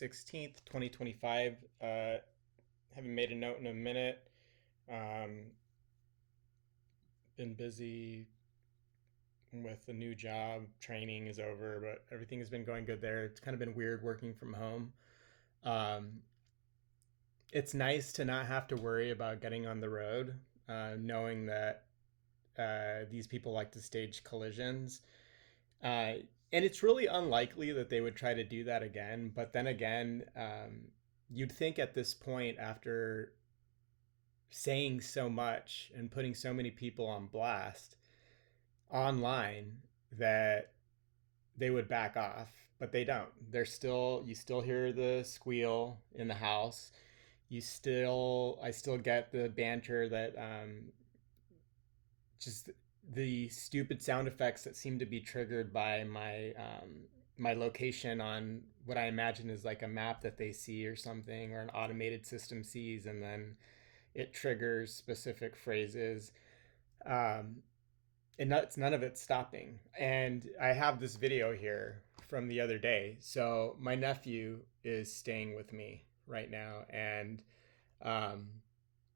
16th, 2025. Haven't made a note in a minute. Um, been busy with a new job. Training is over, but everything has been going good there. It's kind of been weird working from home. Um, it's nice to not have to worry about getting on the road, knowing that these people like to stage collisions. Uh, and it's really unlikely that they would try to do that again. But then again, you'd think at this point, after saying so much and putting so many people on blast online, that they would back off, but they don't. You still hear the squeal in the house. I still get the banter that just the stupid sound effects that seem to be triggered by my location on what I imagine is like a map that they see or something, or an automated system sees, and then it triggers specific phrases. Um, and it's none of it's stopping. And I have this video here from the other day. So my nephew is staying with me right now, and um,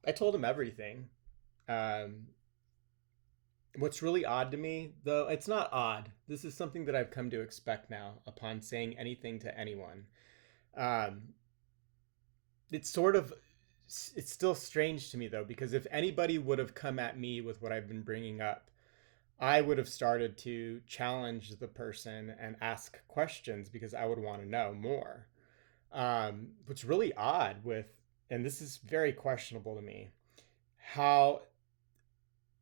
I told him everything. Um, what's really odd to me, though, it's not odd. This is something that I've come to expect now upon saying anything to anyone. Um, it's sort of it's still strange to me though, because if anybody would have come at me with what I've been bringing up, I would have started to challenge the person and ask questions because I would want to know more. What's really odd with, and this is very questionable to me, how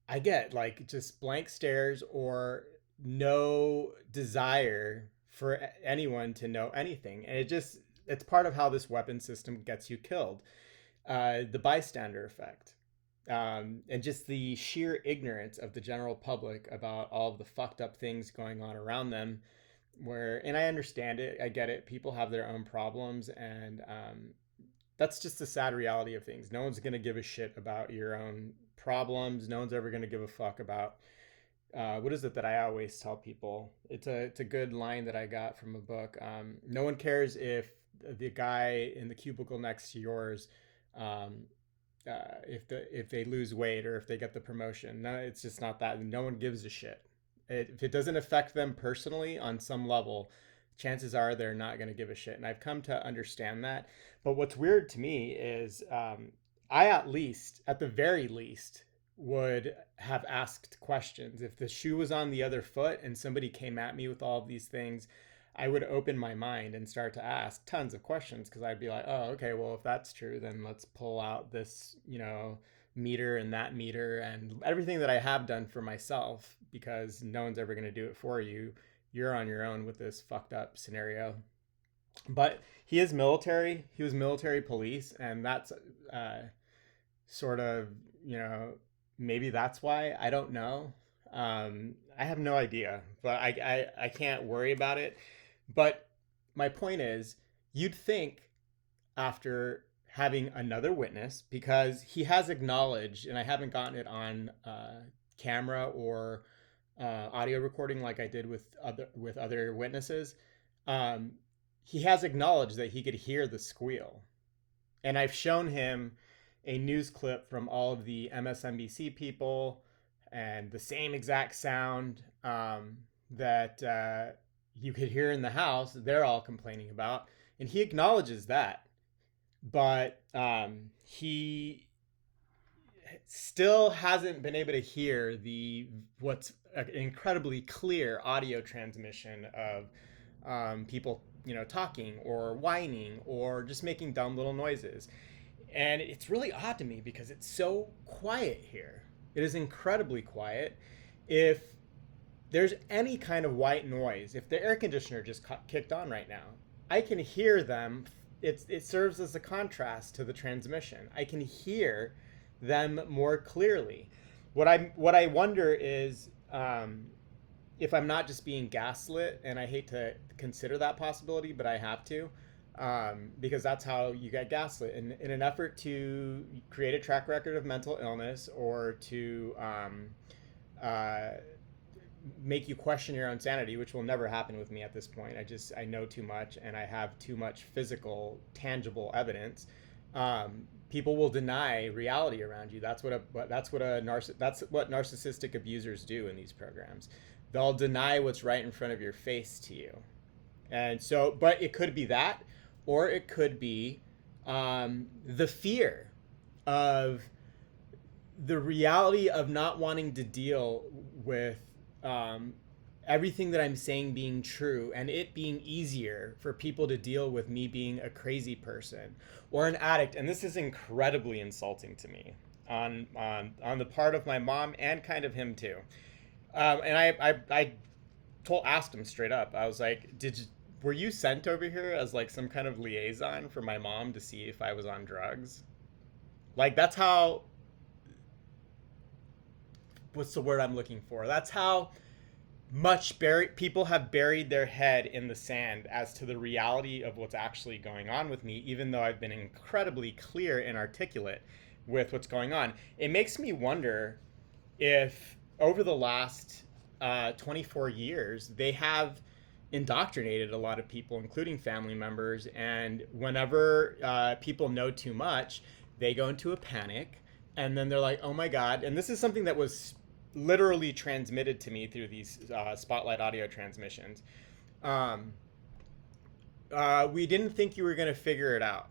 I get like just blank stares or no desire for anyone to know anything. And it's part of how this weapon system gets you killed. The bystander effect. And just the sheer ignorance of the general public about all of the fucked up things going on around them. And I understand it, I get it. People have their own problems, and that's just the sad reality of things. No one's gonna give a shit about your own problems. No one's ever gonna give a fuck about what is it that I always tell people? It's a good line that I got from a book. No one cares if the guy in the cubicle next to yours, um, if they lose weight or if they get the promotion. No, it's just not that. No one gives a shit. If it doesn't affect them personally on some level, chances are they're not going to give a shit. And I've come to understand that. But what's weird to me is I at the very least, would have asked questions. If the shoe was on the other foot and somebody came at me with all of these things, I would open my mind and start to ask tons of questions, because I'd be like, oh, okay, well, if that's true, then let's pull out this, meter and that meter and everything that I have done for myself, because no one's ever going to do it for you. You're on your own with this fucked up scenario. But he is military. He was military police, and that's sort of, you know, maybe that's why. I don't know. I have no idea, but I can't worry about it. But my point is, you'd think after having another witness, because he has acknowledged, and I haven't gotten it on camera or audio recording like I did with other witnesses. Um, he has acknowledged that he could hear the squeal, and I've shown him a news clip from all of the MSNBC people, and the same exact sound that you could hear in the house. They're all complaining about, and he acknowledges that, but he still hasn't been able to hear the what's an incredibly clear audio transmission of people, talking or whining or just making dumb little noises. And it's really odd to me because it's so quiet here. It is incredibly quiet. If there's any kind of white noise, if the air conditioner just kicked on right now, I can hear them. It serves as a contrast to the transmission. I can hear them more clearly. What I wonder is, if I'm not just being gaslit, and I hate to consider that possibility, but I have to, because that's how you get gaslit. In an effort to create a track record of mental illness, or to uh, make you question your own sanity, which will never happen with me at this point. I know too much, and I have too much physical, tangible evidence. People will deny reality around you. That's what narcissistic abusers do in these programs. They'll deny what's right in front of your face to you. And so, but it could be that, or it could be the fear of the reality of not wanting to deal with everything that I'm saying being true, and it being easier for people to deal with me being a crazy person or an addict. And this is incredibly insulting to me on the part of my mom and kind of him too. And I asked him straight up. I was like, were you sent over here as like some kind of liaison for my mom to see if I was on drugs? Like, that's how, what's the word I'm looking for? That's how much people have buried their head in the sand as to the reality of what's actually going on with me, even though I've been incredibly clear and articulate with what's going on. It makes me wonder if over the last 24 years, they have indoctrinated a lot of people, including family members. And whenever people know too much, they go into a panic. And then they're like, oh my God. And this is something that was literally transmitted to me through these Spotlight audio transmissions. We didn't think you were going to figure it out.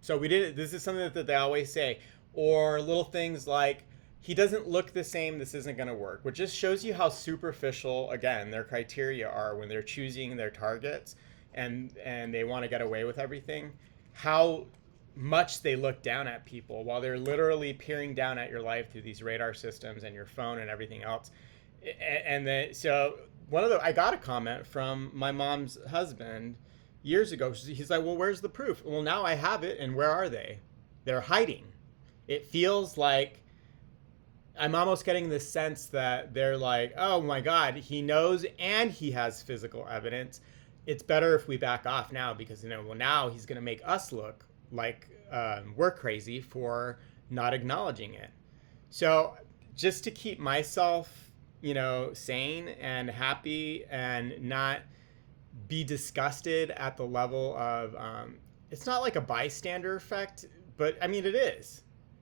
So we didn't. This is something that they always say. Or little things like, he doesn't look the same, this isn't going to work, which just shows you how superficial, again, their criteria are when they're choosing their targets and they want to get away with everything, how much they look down at people while they're literally peering down at your life through these radar systems and your phone and everything else. And then, so I got a comment from my mom's husband years ago. He's like, well, where's the proof? Well, now I have it, and where are they? They're hiding. It feels like I'm almost getting the sense that they're like, oh my God, he knows and he has physical evidence. It's better if we back off now because, well, now he's going to make us look like we're crazy for not acknowledging it. So just to keep myself, sane and happy and not be disgusted at the level of, it's not like a bystander effect, but I mean, it is.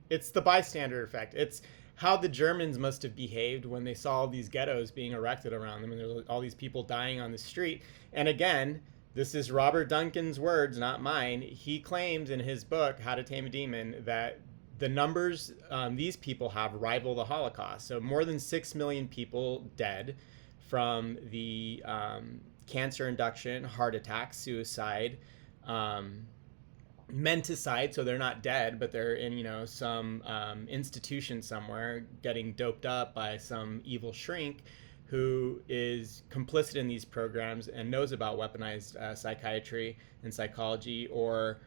It's the bystander effect. It's how the Germans must have behaved when they saw all these ghettos being erected around them and there were all these people dying on the street. And again, this is Robert Duncan's words, not mine. He claims in his book, How to Tame a Demon, that the numbers these people have rival the Holocaust. So more than 6 million people dead from the cancer induction, heart attack, suicide, menticide, so they're not dead, but they're in, some institution somewhere getting doped up by some evil shrink who is complicit in these programs and knows about weaponized psychiatry and psychology, or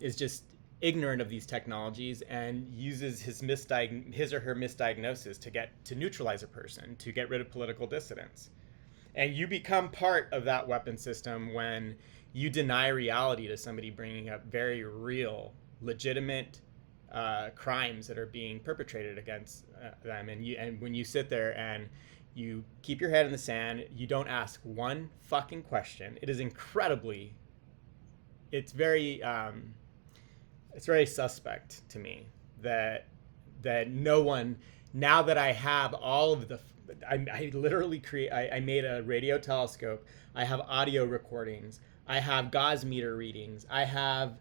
is just ignorant of these technologies and uses his or her misdiagnosis to neutralize a person, to get rid of political dissidents. And you become part of that weapon system when you deny reality to somebody bringing up very real, legitimate crimes that are being perpetrated against them. And when you sit there and you keep your head in the sand, you don't ask one fucking question. It is incredibly, it's very suspect to me that no one, now that I have all of I literally I made a radio telescope. I have audio recordings. I have Gauss meter readings. I have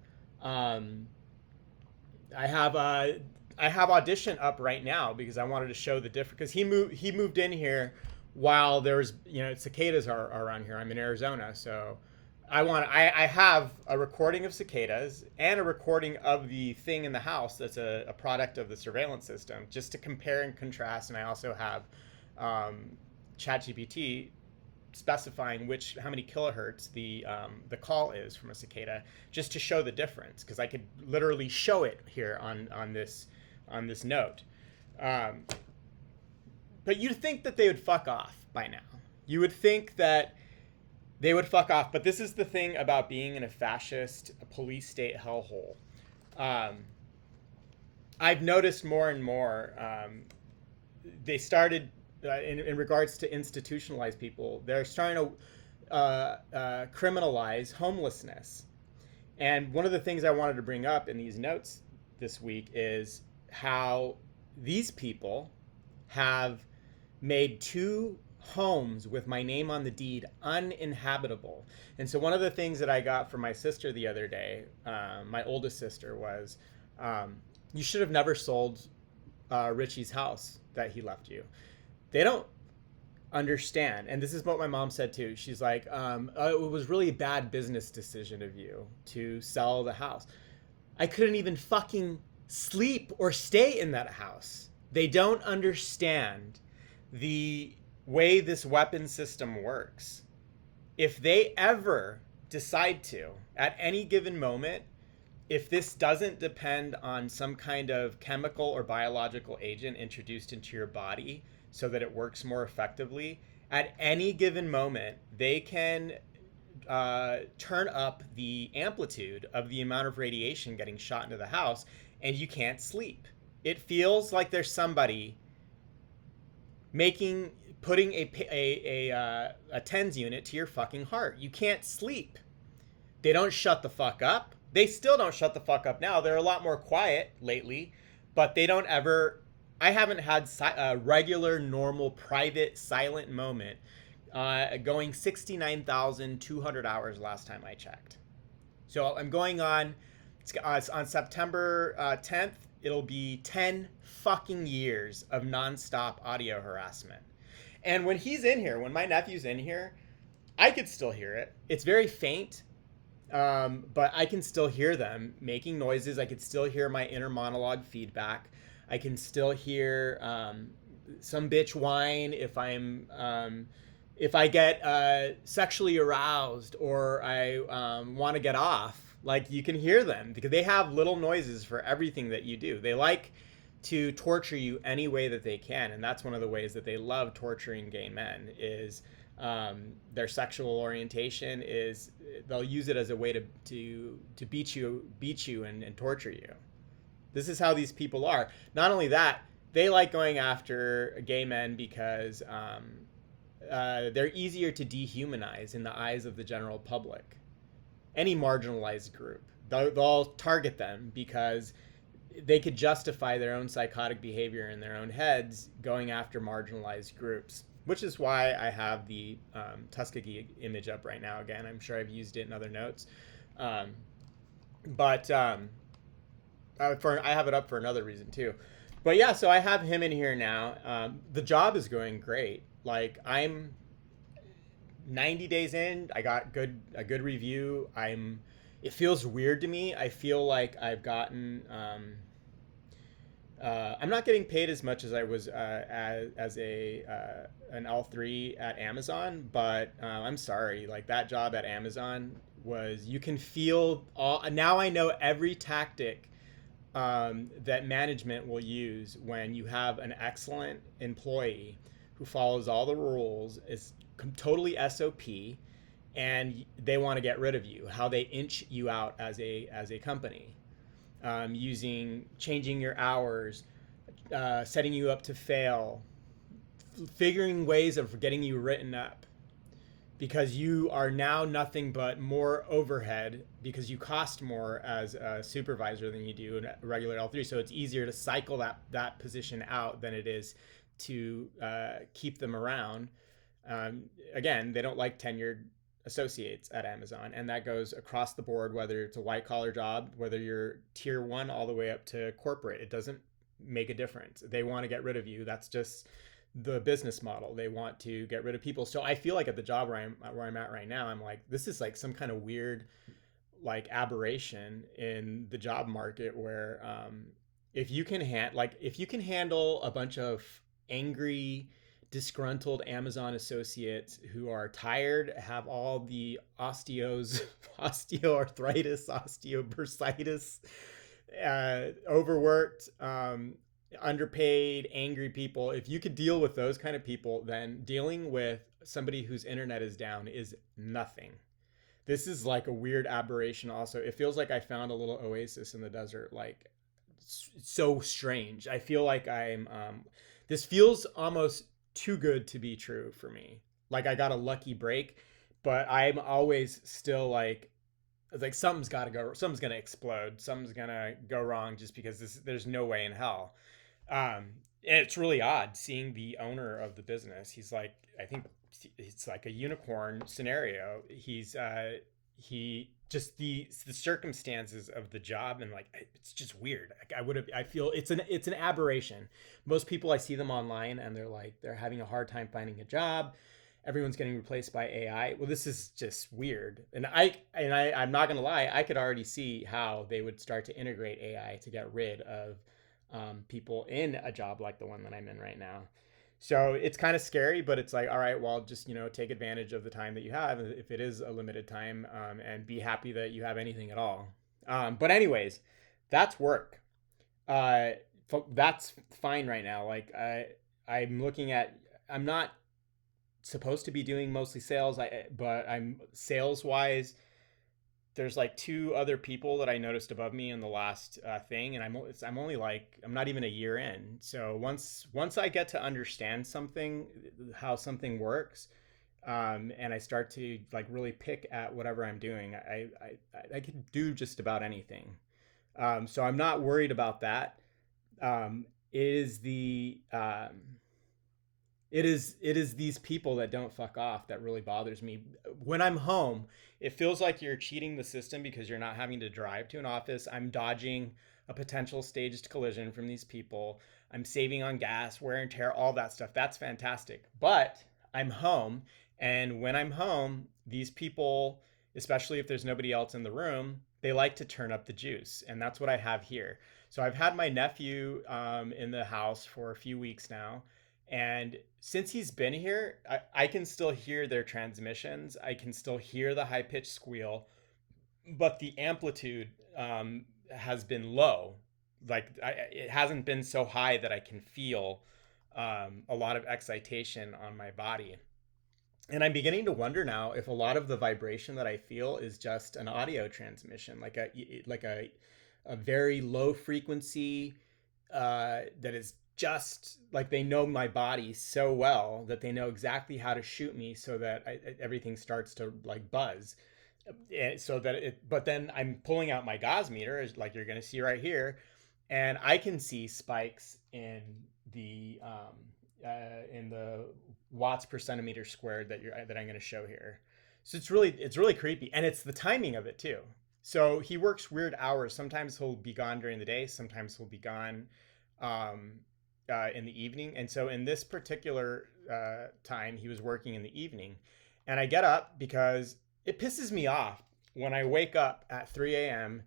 Audition up right now because I wanted to show the difference. Because he moved in here while there was, cicadas are around here. I'm in Arizona, so I have a recording of cicadas and a recording of the thing in the house that's a product of the surveillance system, just to compare and contrast. And I also have ChatGPT specifying how many kilohertz the call is from a cicada, just to show the difference, because I could literally show it here on this note. But you'd think that they would fuck off by now. You would think that they would fuck off. But this is the thing about being in a fascist police state hellhole. I've noticed more and more. They started in regards to institutionalized people, they're trying to criminalize homelessness. And one of the things I wanted to bring up in these notes this week is how these people have made two homes with my name on the deed uninhabitable. And so one of the things that I got from my sister the other day, my oldest sister, was you should have never sold Richie's house that he left you. They don't understand, and this is what my mom said too. She's like, it was really a bad business decision of you to sell the house. I couldn't even fucking sleep or stay in that house. They don't understand the way this weapon system works. If they ever decide to, at any given moment, if this doesn't depend on some kind of chemical or biological agent introduced into your body so that it works more effectively, at any given moment, they can turn up the amplitude of the amount of radiation getting shot into the house, and you can't sleep. It feels like there's somebody putting a TENS unit to your fucking heart. You can't sleep. They don't shut the fuck up. They still don't shut the fuck up now. They're a lot more quiet lately, but they don't ever. I haven't had a regular, normal, private, silent moment going 69,200 hours last time I checked. So I'm going on September 10th. It'll be 10 fucking years of nonstop audio harassment. And when he's in here, when my nephew's in here, I could still hear it. It's very faint, but I can still hear them making noises. I could still hear my inner monologue feedback. I can still hear some bitch whine if I get sexually aroused or I want to get off. Like, you can hear them because they have little noises for everything that you do. They like to torture you any way that they can, and that's one of the ways that they love torturing gay men is their sexual orientation is they'll use it as a way to beat you and torture you. This is how these people are. Not only that, they like going after gay men because they're easier to dehumanize in the eyes of the general public. Any marginalized group, they'll target them because they could justify their own psychotic behavior in their own heads going after marginalized groups, which is why I have the Tuskegee image up right now. Again, I'm sure I've used it in other notes. But I have it up for another reason too. But yeah, so I have him in here now. The job is going great. Like, I'm 90 days in. I got a good review. It feels weird to me. I feel like I've gotten I'm not getting paid as much as I was as an L3 at Amazon, but I'm sorry. Like, that job at Amazon was, you can feel all. Now I know every tactic that management will use when you have an excellent employee who follows all the rules, is totally SOP, and they want to get rid of you. How they inch you out as a company, changing your hours, setting you up to fail, figuring ways of getting you written up, because you are now nothing but more overhead because you cost more as a supervisor than you do in a regular L3. So it's easier to cycle that position out than it is to keep them around. Again, they don't like tenured associates at Amazon, and that goes across the board, whether it's a white collar job, whether you're tier 1 all the way up to corporate. It doesn't make a difference. They want to get rid of you. That's just the business model. They want to get rid of people. So I feel like at the job where I'm at right now, I'm like, this is like some kind of weird like aberration in the job market where if you can handle a bunch of angry, disgruntled Amazon associates who are tired, have all the osteoarthritis, osteobursitis, overworked, underpaid, angry people. If you could deal with those kind of people, then dealing with somebody whose internet is down is nothing. This is like a weird aberration. Also, it feels like I found a little oasis in the desert. Like, so strange. I feel like this feels almost too good to be true for me. Like I got a lucky break, but I'm always still like it's like something's got to go, something's gonna explode, something's gonna go wrong, just because there's no way in hell. Um, and it's really odd seeing the owner of the business. He's like, I think it's like a unicorn scenario. He just the circumstances of the job, and like it's just weird. I would have, I feel it's an aberration. Most people, I see them online and they're like they're having a hard time finding a job. Everyone's getting replaced by AI. Well, this is just weird. I'm not gonna lie, I could already see how they would start to integrate AI to get rid of people in a job like the one that I'm in right now. So it's kind of scary, but it's like, all right, well, just take advantage of the time that you have, if it is a limited time, and be happy that you have anything at all. But anyways, that's work. Uh, that's fine right now. Like I'm looking at, I'm not supposed to be doing mostly sales, but I'm sales wise, there's like two other people that I noticed above me in the last thing, and I'm only like, I'm not even a year in. So once I get to understand something, how something works, and I start to like really pick at whatever I'm doing, I can do just about anything. So I'm not worried about that. It is it is these people that don't fuck off that really bothers me. When I'm home, it feels like you're cheating the system because you're not having to drive to an office. I'm dodging a potential staged collision from these people. I'm saving on gas, wear and tear, all that stuff. That's fantastic. But I'm home, and when I'm home, these people, especially if there's nobody else in the room, they like to turn up the juice, and that's what I have here. So I've had my nephew in the house for a few weeks now, and since he's been here, I can still hear their transmissions. I can still hear the high pitched squeal, but the amplitude has been low. Like it hasn't been so high that I can feel a lot of excitation on my body. And I'm beginning to wonder now if a lot of the vibration that I feel is just an audio transmission, like a very low frequency that is just like they know my body so well that they know exactly how to shoot me so that everything starts to like buzz. So that it, but then I'm pulling out my Gauss meter, like you're going to see right here, and I can see spikes in the watts per centimeter squared that I'm going to show here. So it's really creepy, and it's the timing of it too. So he works weird hours. Sometimes he'll be gone during the day. Sometimes he'll be gone um, in the evening. And so in this particular time, he was working in the evening. And I get up because it pisses me off when I wake up at 3 a.m.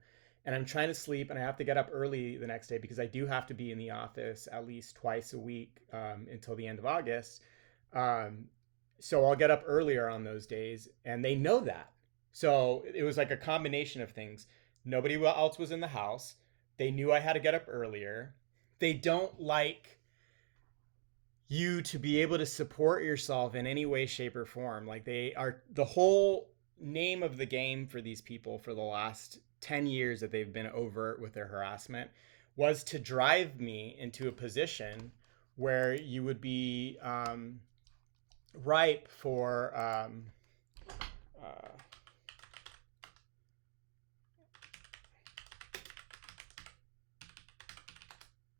and I'm trying to sleep, and I have to get up early the next day because I do have to be in the office at least twice a week until the end of August. Um, so I'll get up earlier on those days, and they know that. So it was like a combination of things. Nobody else was in the house. They knew I had to get up earlier. They don't like you to be able to support yourself in any way, shape, or form. Like they are the whole name of the game for these people for the last 10 years that they've been overt with their harassment was to drive me into a position where you would be ripe for uh,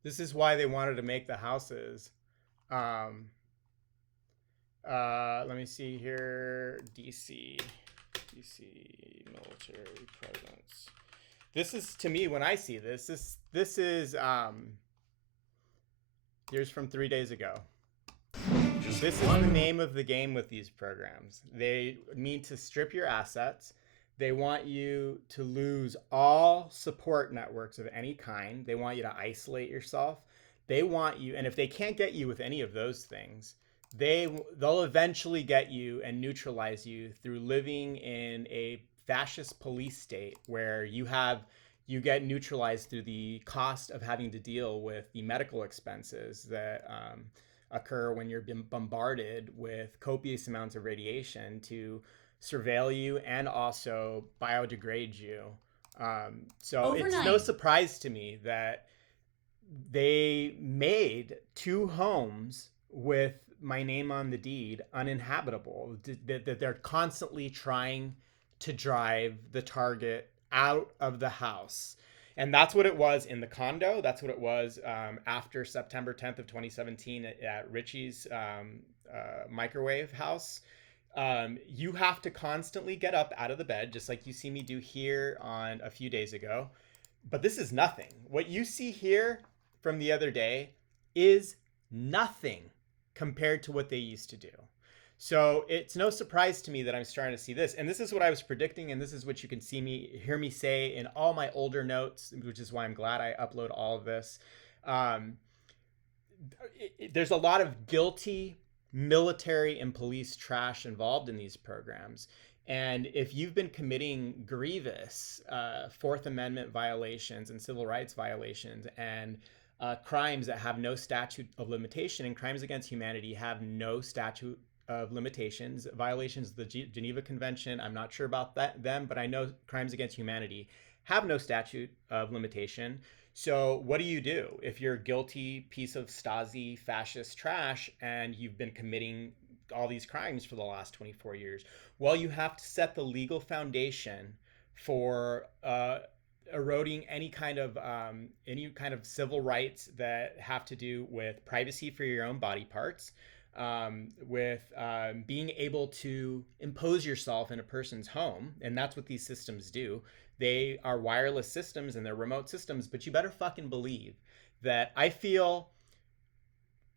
this is why they wanted to make the houses. Um, Let me see here. DC military presence. This is, to me, when I see this is here's from 3 days ago. This is the name of the game with these programs. They mean to strip your assets. They want you to lose all support networks of any kind. They want you to isolate yourself. They want you, and if they can't get you with any of those things, they'll eventually get you and neutralize you through living in a fascist police state where you get neutralized through the cost of having to deal with the medical expenses that occur when you're being bombarded with copious amounts of radiation to surveil you and also biodegrade you. So it's no surprise to me that they made two homes with my name on the deed uninhabitable, that they're constantly trying to drive the target out of the house. And that's what it was in the condo. That's what it was after September 10th of 2017 at Richie's microwave house. You have to constantly get up out of the bed, just like you see me do here on a few days ago. But this is nothing. What you see here from the other day is nothing compared to what they used to do. So it's no surprise to me that I'm starting to see this. And this is what I was predicting, and this is what you can hear me say in all my older notes, which is why I'm glad I upload all of this. There's a lot of guilty military and police trash involved in these programs. And if you've been committing grievous Fourth Amendment violations and civil rights violations and crimes that have no statute of limitation, and crimes against humanity have no statute of limitations, violations of the Geneva Convention, I'm not sure about them, but I know crimes against humanity have no statute of limitation. So what do you do if you're a guilty piece of Stasi fascist trash and you've been committing all these crimes for the last 24 years? Well, you have to set the legal foundation for eroding any kind of civil rights that have to do with privacy for your own body parts, with being able to impose yourself in a person's home. And that's what these systems do. They are wireless systems and they're remote systems, but you better fucking believe that I feel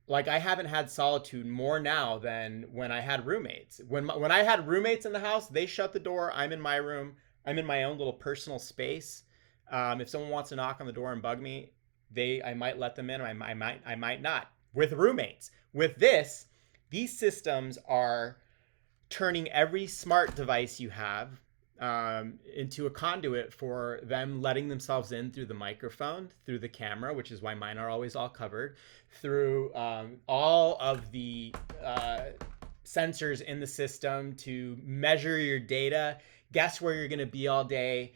like I haven't had solitude more now than when I had roommates. When I had roommates in the house, they shut the door. I'm in my room. I'm in my own little personal space. If someone wants to knock on the door and bug me, I might let them in, or I might not. With roommates, with this, these systems are turning every smart device you have into a conduit for them letting themselves in through the microphone, through the camera, which is why mine are always all covered, through all of the sensors in the system to measure your data, guess where you're going to be all day,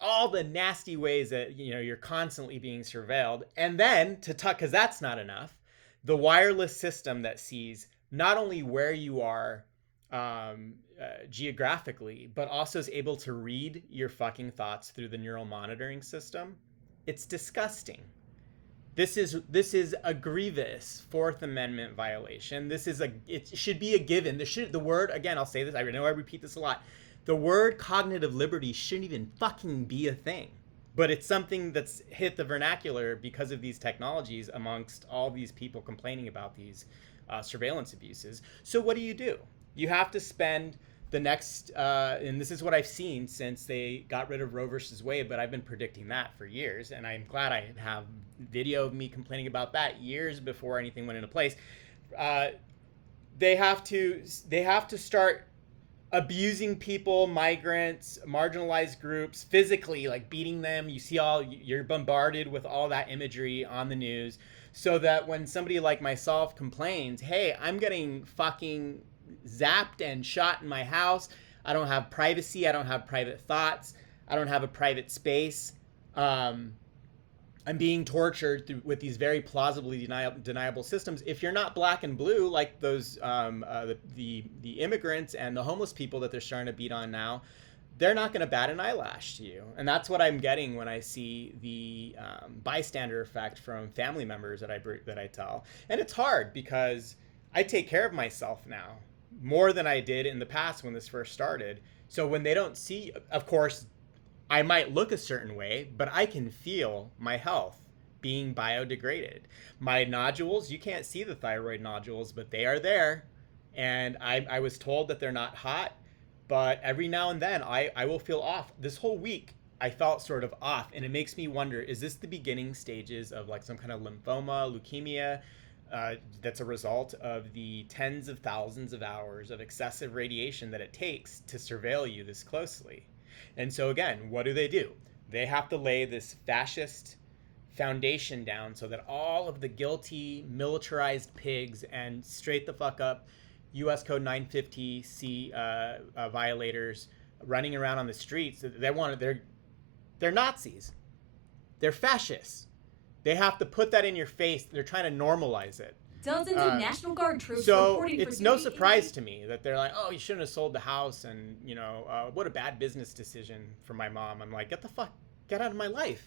all the nasty ways that you're constantly being surveilled. And then because that's not enough, the wireless system that sees not only where you are geographically, but also is able to read your fucking thoughts through the neural monitoring system. It's disgusting. This is a grievous Fourth Amendment violation. It should be a given. The word, again, I'll say this, I know I repeat this a lot. The word cognitive liberty shouldn't even fucking be a thing. But it's something that's hit the vernacular because of these technologies amongst all these people complaining about these surveillance abuses. So what do? You have to spend the next, and this is what I've seen since they got rid of Roe versus Wade, but I've been predicting that for years, and I'm glad I have video of me complaining about that years before anything went into place. They have to start abusing people, migrants, marginalized groups, physically, like beating them. You're bombarded with all that imagery on the news, so that when somebody like myself complains, hey, I'm getting fucking zapped and shot in my house, I don't have privacy, I don't have private thoughts, I don't have a private space, I'm being tortured with these very plausibly deniable systems. If you're not black and blue like those the immigrants and the homeless people that they're starting to beat on now, they're not going to bat an eyelash to you. And that's what I'm getting when I see the bystander effect from family members that I tell. And it's hard because I take care of myself now more than I did in the past when this first started. So when they don't see, of course, I might look a certain way, but I can feel my health being biodegraded. My nodules, you can't see the thyroid nodules, but they are there. And I was told that they're not hot, but every now and then I will feel off. This whole week, I felt sort of off, and it makes me wonder, is this the beginning stages of like some kind of lymphoma, leukemia, that's a result of the tens of thousands of hours of excessive radiation that it takes to surveil you this closely? And so again, what do? They have to lay this fascist foundation down so that all of the guilty, militarized pigs and straight the fuck up US Code 950C violators running around on the streets, they're Nazis. They're fascists. They have to put that in your face. They're trying to normalize it. Dozens of National Guard troops So reporting for it's no duty surprise to me that they're like, oh, you shouldn't have sold the house, and what a bad business decision for my mom. I'm like, get out of my life.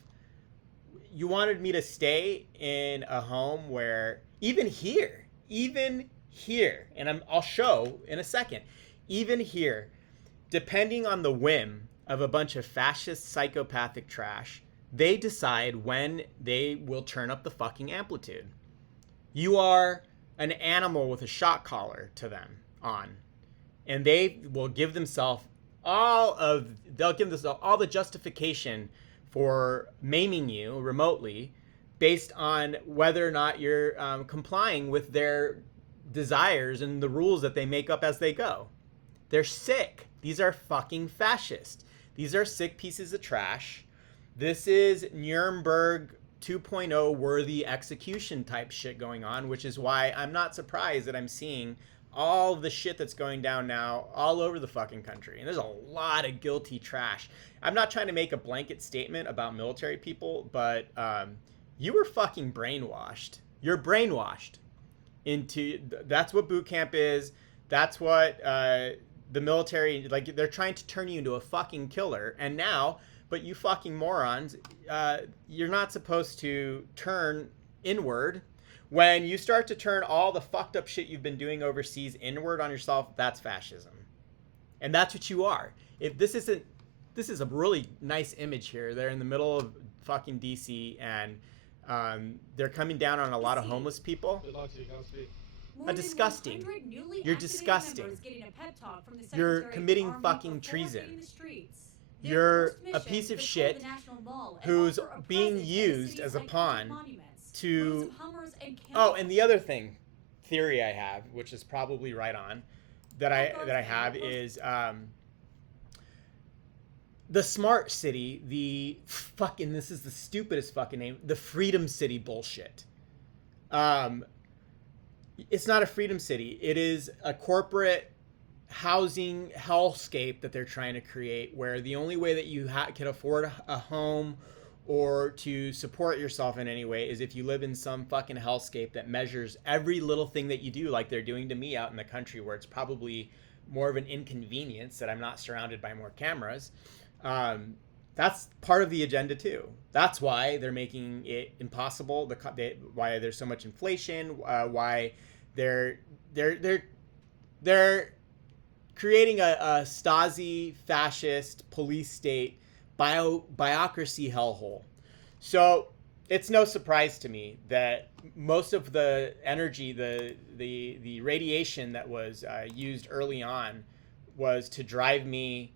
You wanted me to stay in a home where even here, and I'll show in a second, even here, depending on the whim of a bunch of fascist psychopathic trash, they decide when they will turn up the fucking amplitude. You are an animal with a shock collar to them on, and they will give themselves all the justification for maiming you remotely based on whether or not you're complying with their desires and the rules that they make up as they go. They're sick. These are fucking fascists. These are sick pieces of trash. This is Nuremberg 2.0 worthy execution type shit going on, which is why I'm not surprised that I'm seeing all of the shit that's going down now all over the fucking country. And there's a lot of guilty trash. I'm not trying to make a blanket statement about military people, but you were fucking brainwashed. You're brainwashed into, that's what boot camp is. That's what the military, like, they're trying to turn you into a fucking killer. And now, but you fucking morons, you're not supposed to turn inward. When you start to turn all the fucked up shit you've been doing overseas inward on yourself, that's fascism. And that's what you are. If this is a really nice image here. They're in the middle of fucking DC, and they're coming down on a lot of homeless people. Disgusting. You're disgusting. You're committing fucking treason. You're a piece of shit who's being used as a pawn to... Oh, and the other theory I have, which is probably right on, that I have is the smart city, this is the stupidest fucking name, the Freedom City bullshit. It's not a freedom city. It is a corporate housing hellscape that they're trying to create, where the only way that you can afford a home or to support yourself in any way is if you live in some fucking hellscape that measures every little thing that you do, like they're doing to me out in the country, where it's probably more of an inconvenience that I'm not surrounded by more cameras. That's part of the agenda too. That's why they're making it impossible. Why there's so much inflation. Why they're creating a Stasi fascist police state biocracy hellhole. So it's no surprise to me that most of the energy, the radiation that was used early on, was to drive me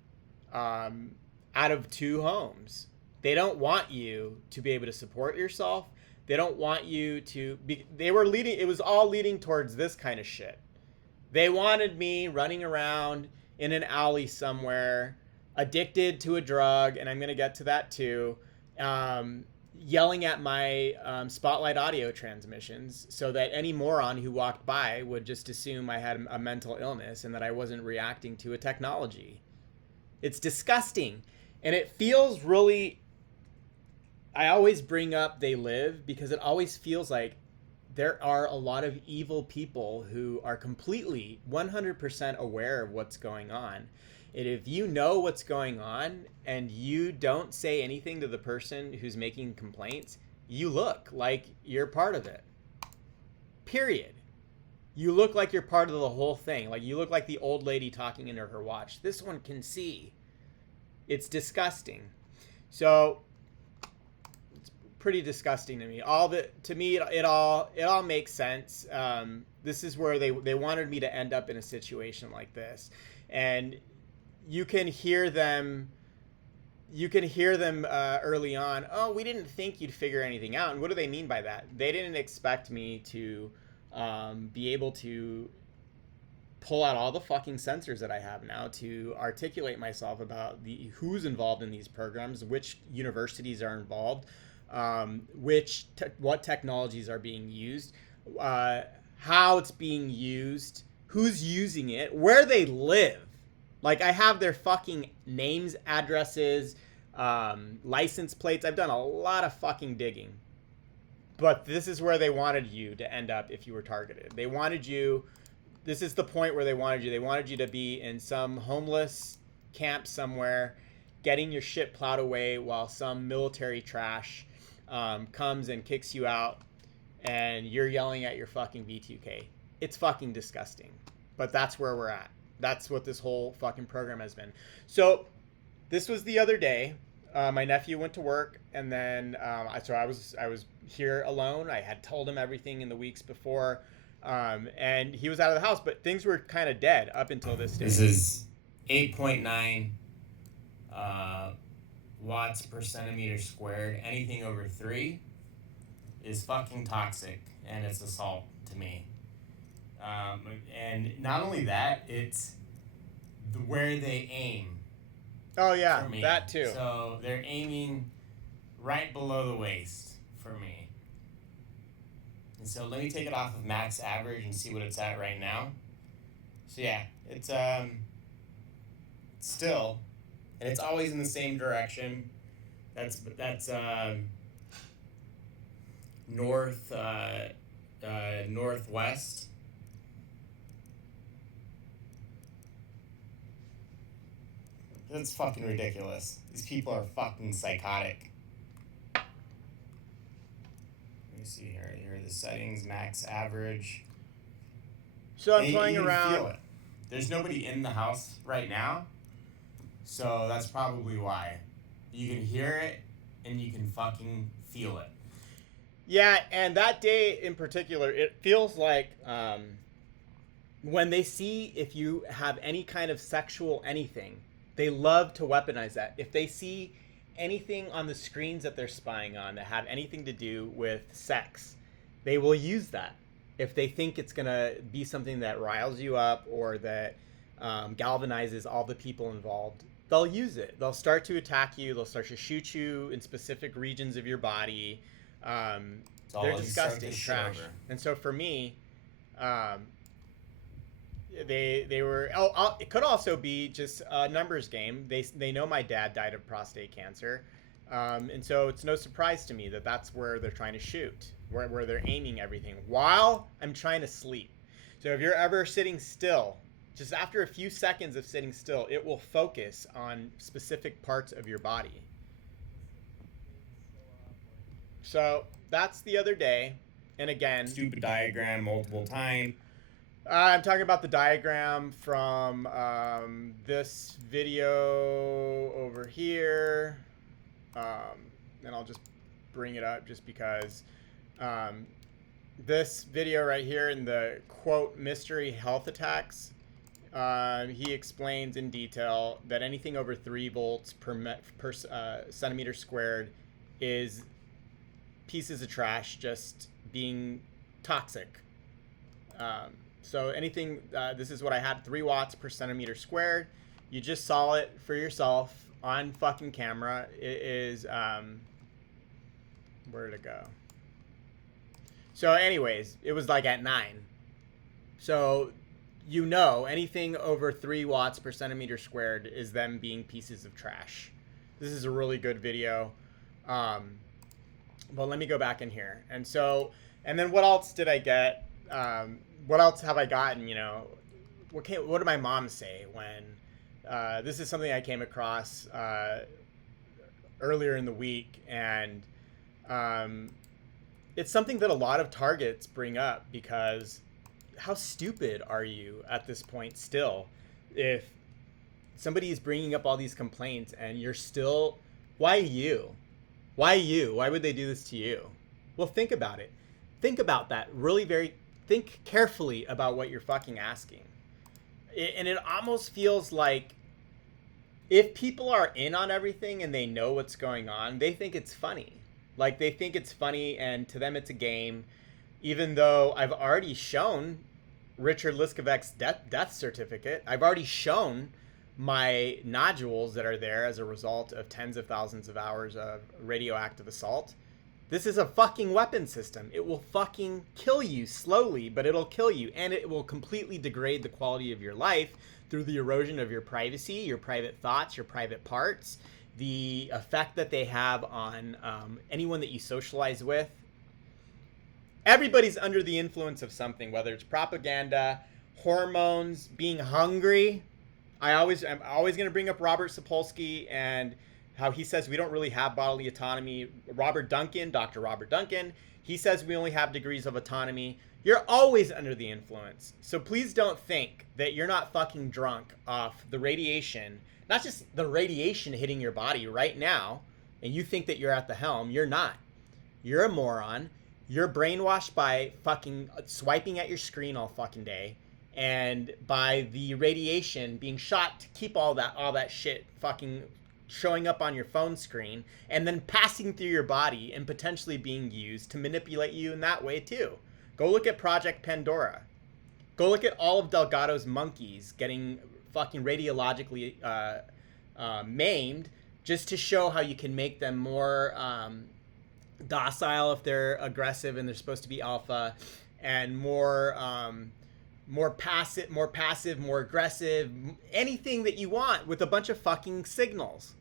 out of two homes. They don't want you to be able to support yourself. They don't want you to be, it was all leading towards this kind of shit. They wanted me running around in an alley somewhere, addicted to a drug, and I'm going to get to that too, yelling at my Spotlight audio transmissions so that any moron who walked by would just assume I had a mental illness and that I wasn't reacting to a technology. It's disgusting. And it feels really... I always bring up They Live because it always feels like there are a lot of evil people who are completely 100% aware of what's going on. And if you know what's going on and you don't say anything to the person who's making complaints, you look like you're part of it. Period. You look like you're part of the whole thing. Like you look like the old lady talking into her watch. This one can see. It's disgusting. So it's pretty disgusting to me. It all makes sense. This is where they wanted me to end up in a situation like this, and you can hear them early on. Oh, we didn't think you'd figure anything out. And what do they mean by that? They didn't expect me to be able to pull out all the fucking sensors that I have now to articulate myself about who's involved in these programs, which universities are involved, what technologies are being used, how it's being used, who's using it, where they live. Like, I have their fucking names, addresses, license plates. I've done a lot of fucking digging. But this is where they wanted you to end up if you were targeted. They wanted you. This is the point where they wanted you. They wanted you to be in some homeless camp somewhere, getting your shit plowed away while some military trash comes and kicks you out, and you're yelling at your fucking V2K. It's fucking disgusting. But that's where we're at. That's what this whole fucking program has been. So this was the other day. My nephew went to work, and then I was here alone. I had told him everything in the weeks before, and he was out of the house. But things were kind of dead up until this day. This is 8.9 watts per centimeter squared. Anything over 3 is fucking toxic, and it's assault to me. And not only that, it's where they aim. Oh yeah, that too. So they're aiming right below the waist for me. And so let me take it off of max average and see what it's at right now. So yeah, it's still, and it's always in the same direction. That's northwest. That's fucking ridiculous. These people are fucking psychotic. Let me see here. Here are the settings, max average. So I'm playing around. Feel it. There's nobody in the house right now, so that's probably why. You can hear it, and you can fucking feel it. Yeah, and that day in particular, it feels like when they see if you have any kind of sexual anything, they love to weaponize that. If they see anything on the screens that they're spying on that have anything to do with sex, they will use that. If they think it's going to be something that riles you up or that galvanizes all the people involved, they'll use it. They'll start to attack you. They'll start to shoot you in specific regions of your body. They're disgusting, trash. And so for me, they were. It could also be just a numbers game. They know my dad died of prostate cancer, and so it's no surprise to me that that's where they're trying to shoot, where they're aiming everything while I'm trying to sleep. So if you're ever sitting still, just after a few seconds of sitting still, it will focus on specific parts of your body. So that's the other day, and again, stupid diagram multiple times. I'm talking about the diagram from this video over here, and I'll just bring it up just because this video right here in the quote mystery health attacks, he explains in detail that anything over 3 volts per centimeter squared is pieces of trash just being toxic. So anything, this is what I had, 3 watts per centimeter squared. You just saw it for yourself on fucking camera. It is, where did it go? So anyways, it was like at 9. So, you know, anything over 3 watts per centimeter squared is them being pieces of trash. This is a really good video. But let me go back in here. And so, and then what else did I get? What else have I gotten? You know, what did my mom say when this is something I came across earlier in the week, and it's something that a lot of targets bring up because how stupid are you at this point still? If somebody is bringing up all these complaints and you're still, why you? Why you? Why would they do this to you? Well, think about it. Think about that think carefully about what you're fucking asking. And it almost feels like if people are in on everything and they know what's going on, they think it's funny. Like, they think it's funny, and to them it's a game, even though I've already shown Richard Liskovec's death certificate. I've already shown my nodules that are there as a result of tens of thousands of hours of radioactive assault. This is a fucking weapon system. It will fucking kill you slowly, but it'll kill you. And it will completely degrade the quality of your life through the erosion of your privacy, your private thoughts, your private parts, the effect that they have on anyone that you socialize with. Everybody's under the influence of something, whether it's propaganda, hormones, being hungry. I'm always going to bring up Robert Sapolsky and how he says we don't really have bodily autonomy. Dr. Robert Duncan, he says we only have degrees of autonomy. You're always under the influence. So please don't think that you're not fucking drunk off the radiation, not just the radiation hitting your body right now, and you think that you're at the helm. You're not. You're a moron. You're brainwashed by fucking swiping at your screen all fucking day, and by the radiation being shot to keep all that shit fucking showing up on your phone screen, and then passing through your body and potentially being used to manipulate you in that way too. Go look at Project Pandora. Go look at all of Delgado's monkeys getting fucking radiologically maimed just to show how you can make them more docile if they're aggressive and they're supposed to be alpha, and more passive, more aggressive, anything that you want with a bunch of fucking signals.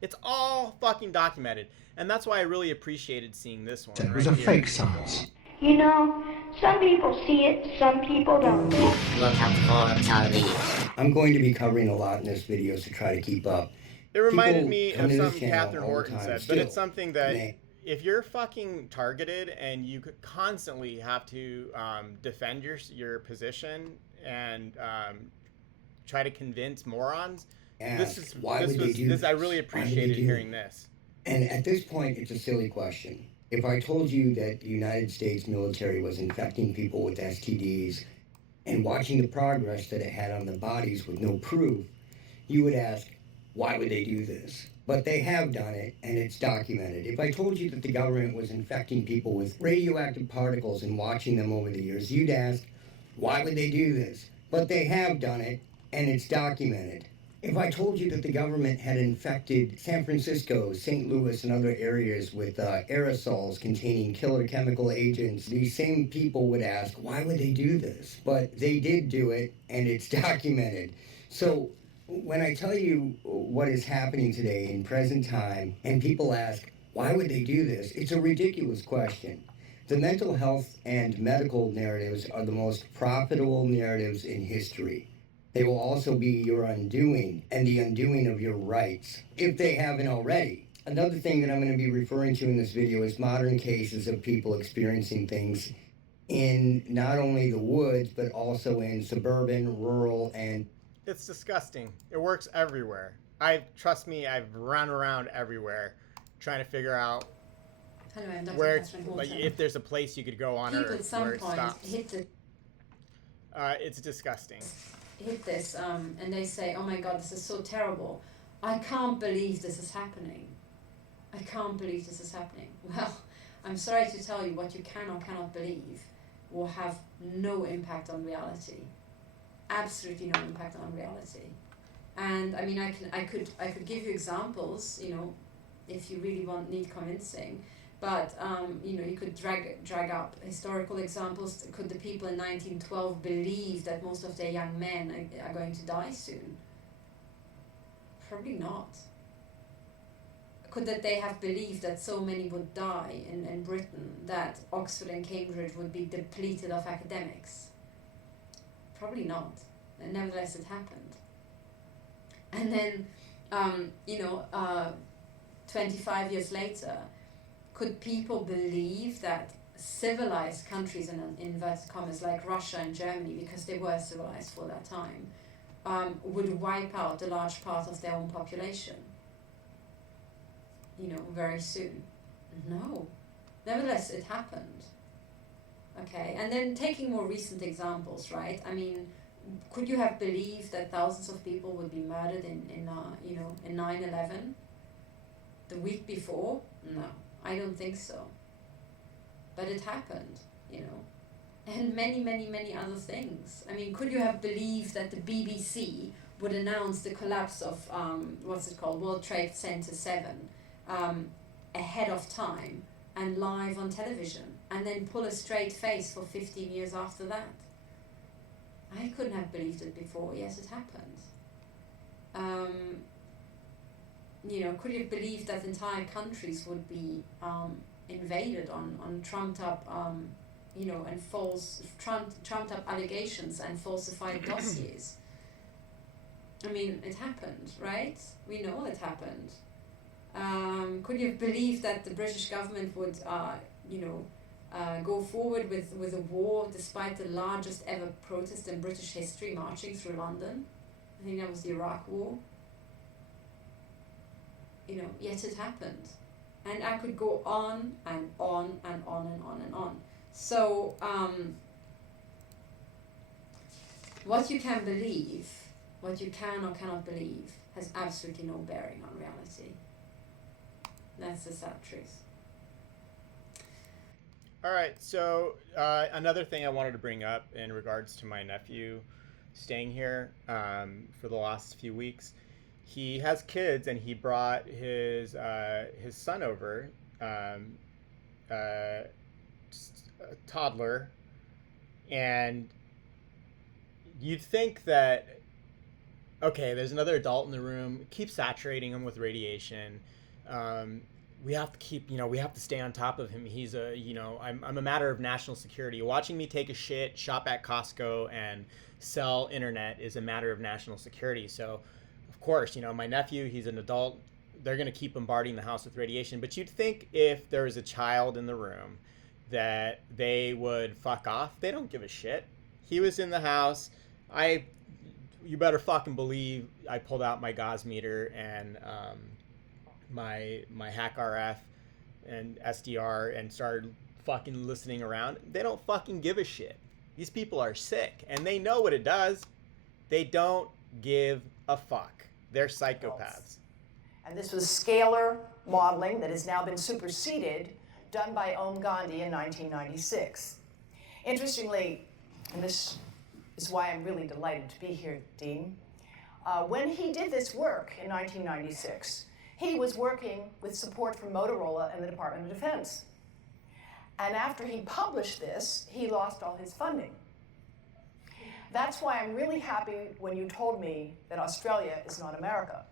It's all fucking documented, and that's why I really appreciated seeing this one. It was a fake science. You know, some people see it, some people don't. Look out for Charlie. I'm going to be covering a lot in this video to try to keep up. It reminded People me come of to this something channel Catherine all the Horton time said, but still, it's something that and they- if you're fucking targeted and you could constantly have to defend your position and try to convince morons, ask, why would they do this I this? really Why would they appreciated do hearing it? this. And at this point, it's a silly question. If I told you that the United States military was infecting people with STDs and watching the progress that it had on the bodies with no proof, you would ask, why would they do this? But they have done it, and it's documented. If I told you that the government was infecting people with radioactive particles and watching them over the years, you'd ask, why would they do this? But they have done it, and it's documented. If I told you that the government had infected San Francisco, St. Louis, and other areas with aerosols containing killer chemical agents, these same people would ask, why would they do this? But they did do it, and it's documented. So when I tell you what is happening today in present time, and people ask, why would they do this? It's a ridiculous question. The mental health and medical narratives are the most profitable narratives in history. They will also be your undoing and the undoing of your rights, if they haven't already. Another thing that I'm going to be referring to in this video is modern cases of people experiencing things in not only the woods, but also in suburban, rural, and... It's disgusting. It works everywhere. Trust me, I've run around everywhere trying to figure out Hello, I'm Dr. where, Catherine like, Horton. if there's a place you could go on People Earth at some where it point stops. It's disgusting. hit this and they say, oh my God, this is so terrible. I can't believe this is happening. I can't believe this is happening. Well, I'm sorry to tell you, what you can or cannot believe will have no impact on reality. Absolutely no impact on reality. And I mean, I could give you examples, you know, if you really need convincing. But you know, you could drag up historical examples. Could the people in 1912 believe that most of their young men are going to die soon? Probably not. Could that they have believed that so many would die in Britain, that Oxford and Cambridge would be depleted of academics? Probably not. And nevertheless, it happened. And then, you know, 25 years later, could people believe that civilized countries, in inverted commas, like Russia and Germany, because they were civilized for that time, would wipe out a large part of their own population, you know, very soon? No. Nevertheless, it happened. Okay, and then taking more recent examples, right? I mean, could you have believed that thousands of people would be murdered in 9/11 the week before? No, I don't think so. But it happened, you know, and many other things. I mean, could you have believed that the BBC would announce the collapse of World Trade Center 7 ahead of time and live on television, and then pull a straight face for 15 years after that? I couldn't have believed it before. Yes, it happened. You know, could you have believed that entire countries would be invaded on trumped up and trumped up allegations and falsified dossiers. I mean, it happened, right? We know it happened. Could you have believed that the British government would, go forward with a war despite the largest ever protest in British history marching through London? I think that was the Iraq War. Yet it happened. And I could go on and on and on and on and on. So, what you can believe, what you can or cannot believe, has absolutely no bearing on reality. That's the sad truth. All right, so another thing I wanted to bring up in regards to my nephew staying here for the last few weeks. He has kids, and he brought his son over, just a toddler, and you'd think that, okay, there's another adult in the room, keep saturating him with radiation. We have to we have to stay on top of him. He's I'm a matter of national security. Watching me take a shit, shop at Costco, and sell internet is a matter of national security. So, of course, my nephew, he's an adult. They're going to keep bombarding the house with radiation. But you'd think if there was a child in the room that they would fuck off. They don't give a shit. He was in the house. You better fucking believe I pulled out my Gauss meter and my Hack RF and SDR and started fucking listening around. They don't fucking give a shit. These people are sick, and they know what it does. They don't give a fuck. They're psychopaths. And this was scalar modeling that has now been superseded, done by Om Gandhi in 1996. Interestingly, and this is why I'm really delighted to be here, Dean, when he did this work in 1996, he was working with support from Motorola and the Department of Defense. And after he published this, he lost all his funding. That's why I'm really happy when you told me that Australia is not America.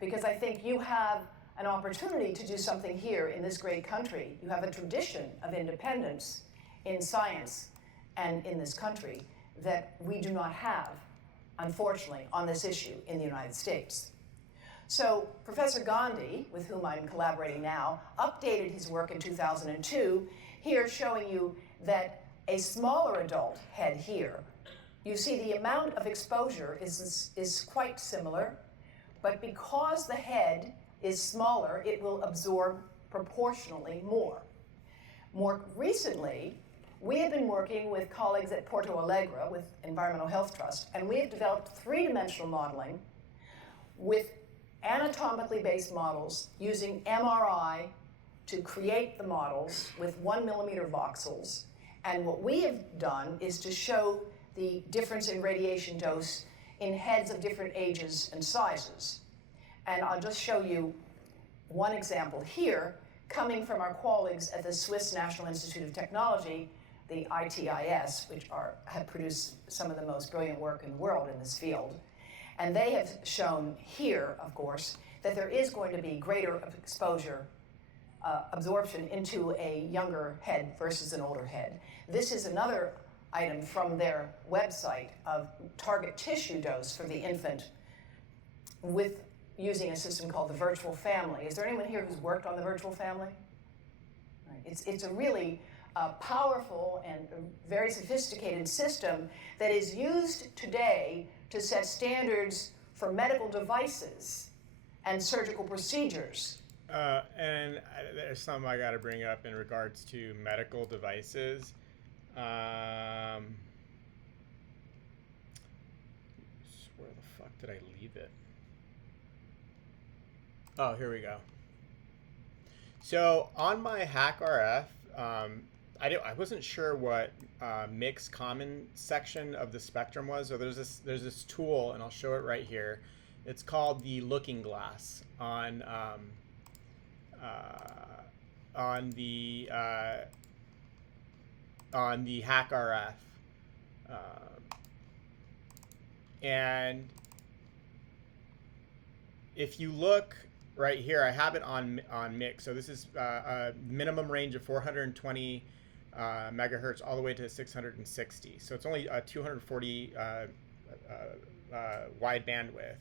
Because I think you have an opportunity to do something here in this great country. You have a tradition of independence in science and in this country that we do not have, unfortunately, on this issue in the United States. So Professor Gandhi, with whom I'm collaborating now, updated his work in 2002, here showing you that a smaller adult head here, you see the amount of exposure is quite similar, but because the head is smaller, it will absorb proportionally more. More recently, we have been working with colleagues at Porto Alegre with Environmental Health Trust, and we have developed three-dimensional modeling with anatomically based models using MRI to create the models with 1 millimeter voxels. And what we have done is to show the difference in radiation dose in heads of different ages and sizes. And I'll just show you one example here, coming from our colleagues at the Swiss National Institute of Technology, the ITIS, which have produced some of the most brilliant work in the world in this field. And they have shown here, of course, that there is going to be greater exposure absorption into a younger head versus an older head. This is another item from their website of target tissue dose for the infant with using a system called the virtual family. Is there anyone here who's worked on the virtual family? Right. It's a really powerful and very sophisticated system that is used today to set standards for medical devices and surgical procedures. And there's something I got to bring up in regards to medical devices. Where the fuck did I leave it? Oh, here we go. So on my Hack RF, I wasn't sure what mix common section of the spectrum was. So there's this tool, and I'll show it right here. It's called the Looking Glass on the Hack RF, and if you look right here, I have it on mix. So this is a minimum range of 420 megahertz all the way to 660. So it's only 240 wide bandwidth.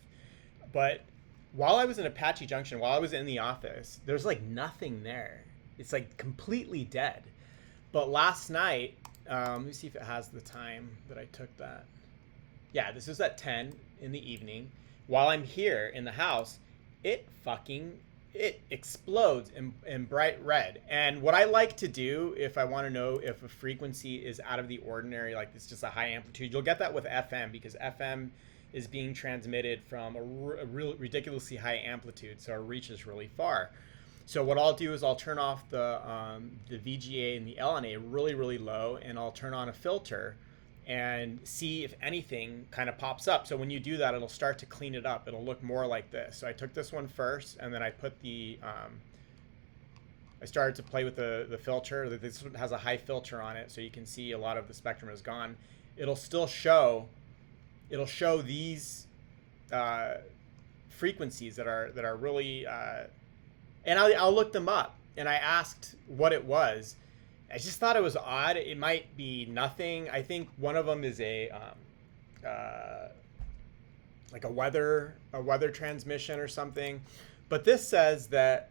But while I was in Apache Junction, while I was in the office, there's like nothing there. It's like completely dead. But last night, let me see if it has the time that I took that. Yeah, this was at 10 in the evening. While I'm here in the house, it explodes in bright red. And what I like to do if I want to know if a frequency is out of the ordinary, like it's just a high amplitude, you'll get that with FM because FM is being transmitted from a real ridiculously high amplitude, so it reaches really far. So what I'll do is I'll turn off the VGA and the LNA really, really low, and I'll turn on a filter and see if anything kind of pops up. So when you do that, it'll start to clean it up. It'll look more like this. So I took this one first, and then I put I started to play with the filter. This one has a high filter on it, so you can see a lot of the spectrum is gone. It'll still show. It'll show these frequencies that are really, and I'll look them up. And I asked what it was. I just thought it was odd. It might be nothing. I think one of them is like a weather transmission or something. But this says that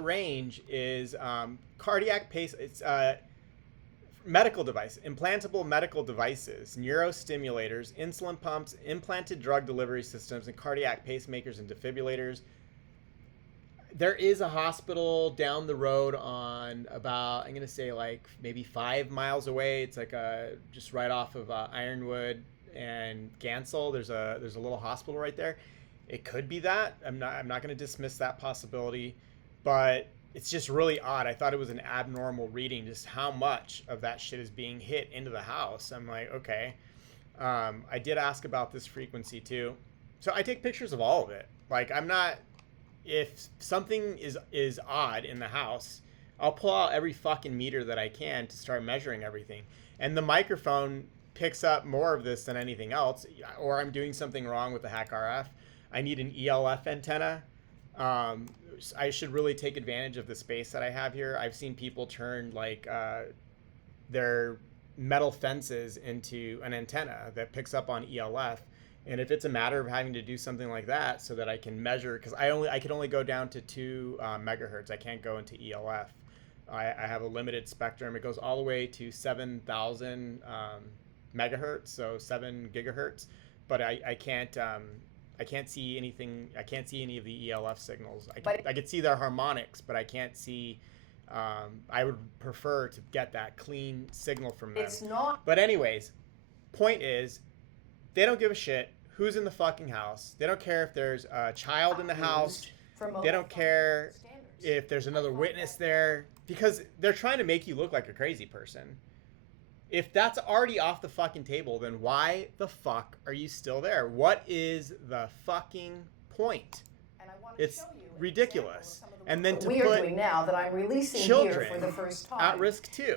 range is cardiac pace. It's medical device, implantable medical devices, neurostimulators, insulin pumps, implanted drug delivery systems, and cardiac pacemakers and defibrillators. There is a hospital down the road on about, I'm going to say like maybe 5 miles away. It's like just right off of Ironwood and Gansel. There's a little hospital right there. It could be that. I'm not going to dismiss that possibility, but it's just really odd. I thought it was an abnormal reading, just how much of that shit is being hit into the house. I'm like, okay. I did ask about this frequency too. So I take pictures of all of it. Like if something is odd in the house, I'll pull out every fucking meter that I can to start measuring everything. And the microphone picks up more of this than anything else, or I'm doing something wrong with the Hack RF. I need an ELF antenna. I should really take advantage of the space that I have here. I've seen people turn like their metal fences into an antenna that picks up on ELF. And if it's a matter of having to do something like that so that I can measure, because I can only go down to 2 megahertz. I can't go into ELF. I have a limited spectrum. It goes all the way to 7,000 megahertz, so 7 gigahertz. But I can't see anything. I can't see any of the ELF signals. I could see their harmonics, but I can't see. I would prefer to get that clean signal from them. It's not. But anyways, point is, they don't give a shit who's in the fucking house. They don't care if there's a child in the house. They don't care if there's another witness there, because they're trying to make you look like a crazy person. If that's already off the fucking table, then why the fuck are you still there? What is the fucking point? And I want to It's show you an ridiculous. example of some of the And work then that to we are put doing now that I'm releasing children here for the first time. at risk too.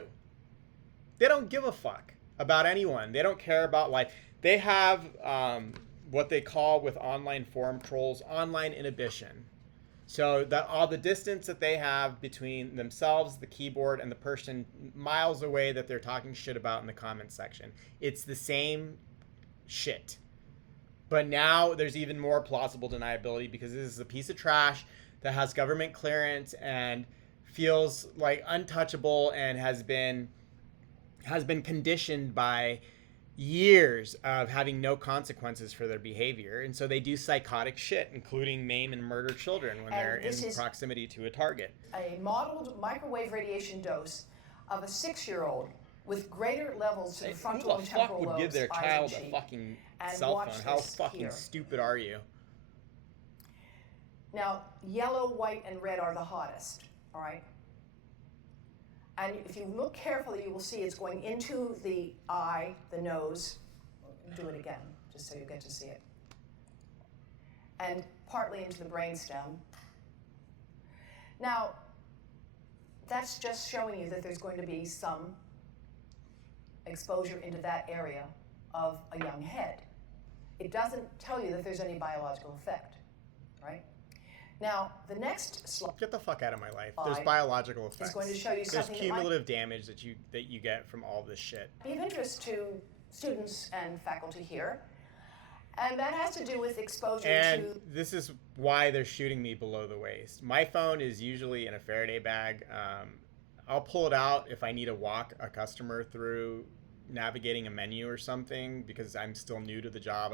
They don't give a fuck about anyone. They don't care about life. They have what they call with online forum trolls, online inhibition. So that all the distance that they have between themselves, the keyboard, and the person miles away that they're talking shit about in the comment section. It's the same shit. But now there's even more plausible deniability because this is a piece of trash that has government clearance and feels like untouchable and has been conditioned by years of having no consequences for their behavior, and so they do psychotic shit, including maim and murder children when they're in proximity to a target. A modeled microwave radiation dose of a 6-year-old with greater levels to the frontal and temporal lobes. Who the fuck would give their child a fucking cell phone? How fucking stupid are you? Now, yellow, white, and red are the hottest, all right? And if you look carefully, you will see it's going into the eye, the nose. Do it again, just so you get to see it. And partly into the brainstem. Now, that's just showing you that there's going to be some exposure into that area of a young head. It doesn't tell you that there's any biological effect, right? Now, the next slide Get the fuck out of my life. There's biological effects. is going to show you There's something that might cumulative damage that you get from all this shit. be of interest to students and faculty here. And that has to do with exposure And to this is why they're shooting me below the waist. My phone is usually in a Faraday bag. I'll pull it out if I need to walk a customer through navigating a menu or something because I'm still new to the job.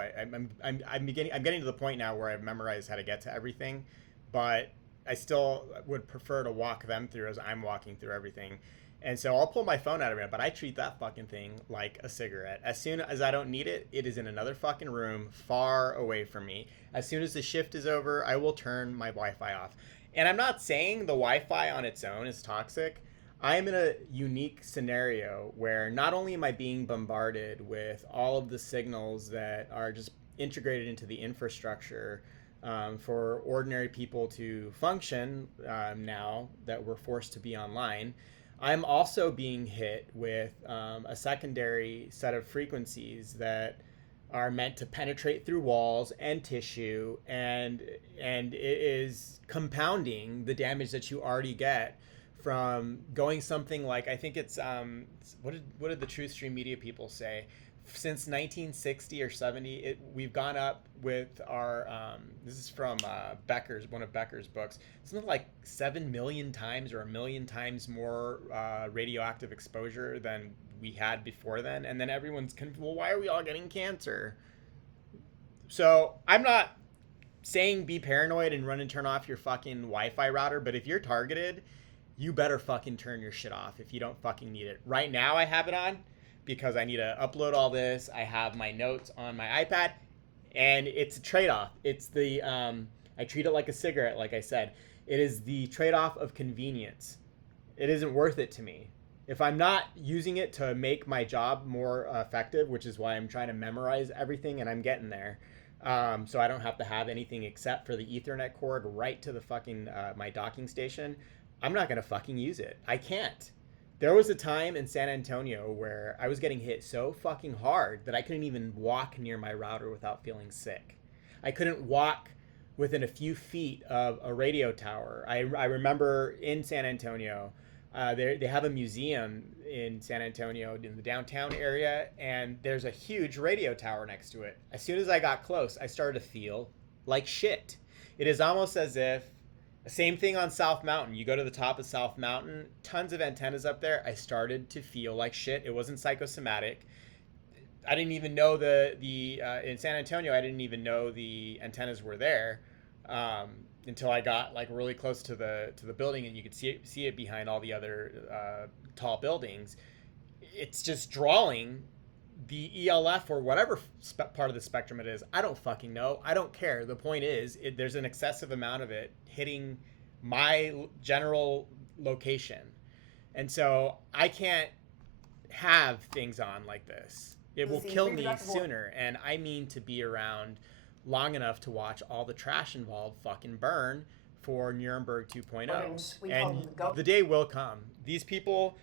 I'm getting to the point now where I've memorized how to get to everything, but I still would prefer to walk them through as I'm walking through everything. And so I'll pull my phone out of it, but I treat that fucking thing like a cigarette. As soon as I don't need it, it is in another fucking room far away from me. As soon as the shift is over, I will turn my Wi-Fi off. And I'm not saying the Wi-Fi on its own is toxic. I am in a unique scenario where not only am I being bombarded with all of the signals that are just integrated into the infrastructure for ordinary people to function now that we're forced to be online, I'm also being hit with a secondary set of frequencies that are meant to penetrate through walls and tissue, and it is compounding the damage that you already get from going something like, I think it's what did the Truth Stream Media people say? Since 1960 or 70, we've gone up with our this is from one of Becker's books, something like 7 million times or 1 million times more radioactive exposure than we had before then. And then everyone's well, why are we all getting cancer? So I'm not saying be paranoid and run and turn off your fucking Wi-Fi router, but if you're targeted, you better fucking turn your shit off if you don't fucking need it. Right now I have it on because I need to upload all this. I have my notes on my iPad, and it's a trade-off. It's the I treat it like a cigarette, like I said. It is the trade-off of convenience. It isn't worth it to me. If I'm not using it to make my job more effective, which is why I'm trying to memorize everything, and I'm getting there, so I don't have to have anything except for the Ethernet cord right to the fucking my docking station, I'm not gonna fucking use it. I can't. There was a time in San Antonio where I was getting hit so fucking hard that I couldn't even walk near my router without feeling sick. I couldn't walk within a few feet of a radio tower. I remember in San Antonio, they have a museum in San Antonio in the downtown area, and there's a huge radio tower next to it. As soon as I got close, I started to feel like shit. It is almost as if, same thing on South Mountain. You go to the top of South Mountain, tons of antennas up there. I started to feel like shit. It wasn't psychosomatic. I didn't even know in San Antonio, I didn't even know the antennas were there until I got like really close to the building, and you could see it behind all the other tall buildings. It's just drawing the ELF or whatever part of the spectrum it is. I don't fucking know. I don't care. The point is, there's an excessive amount of it hitting my general location. And so I can't have things on like this. It will kill me sooner. And I mean to be around long enough to watch all the trash involved fucking burn for Nuremberg 2.0. And the day will come. These people,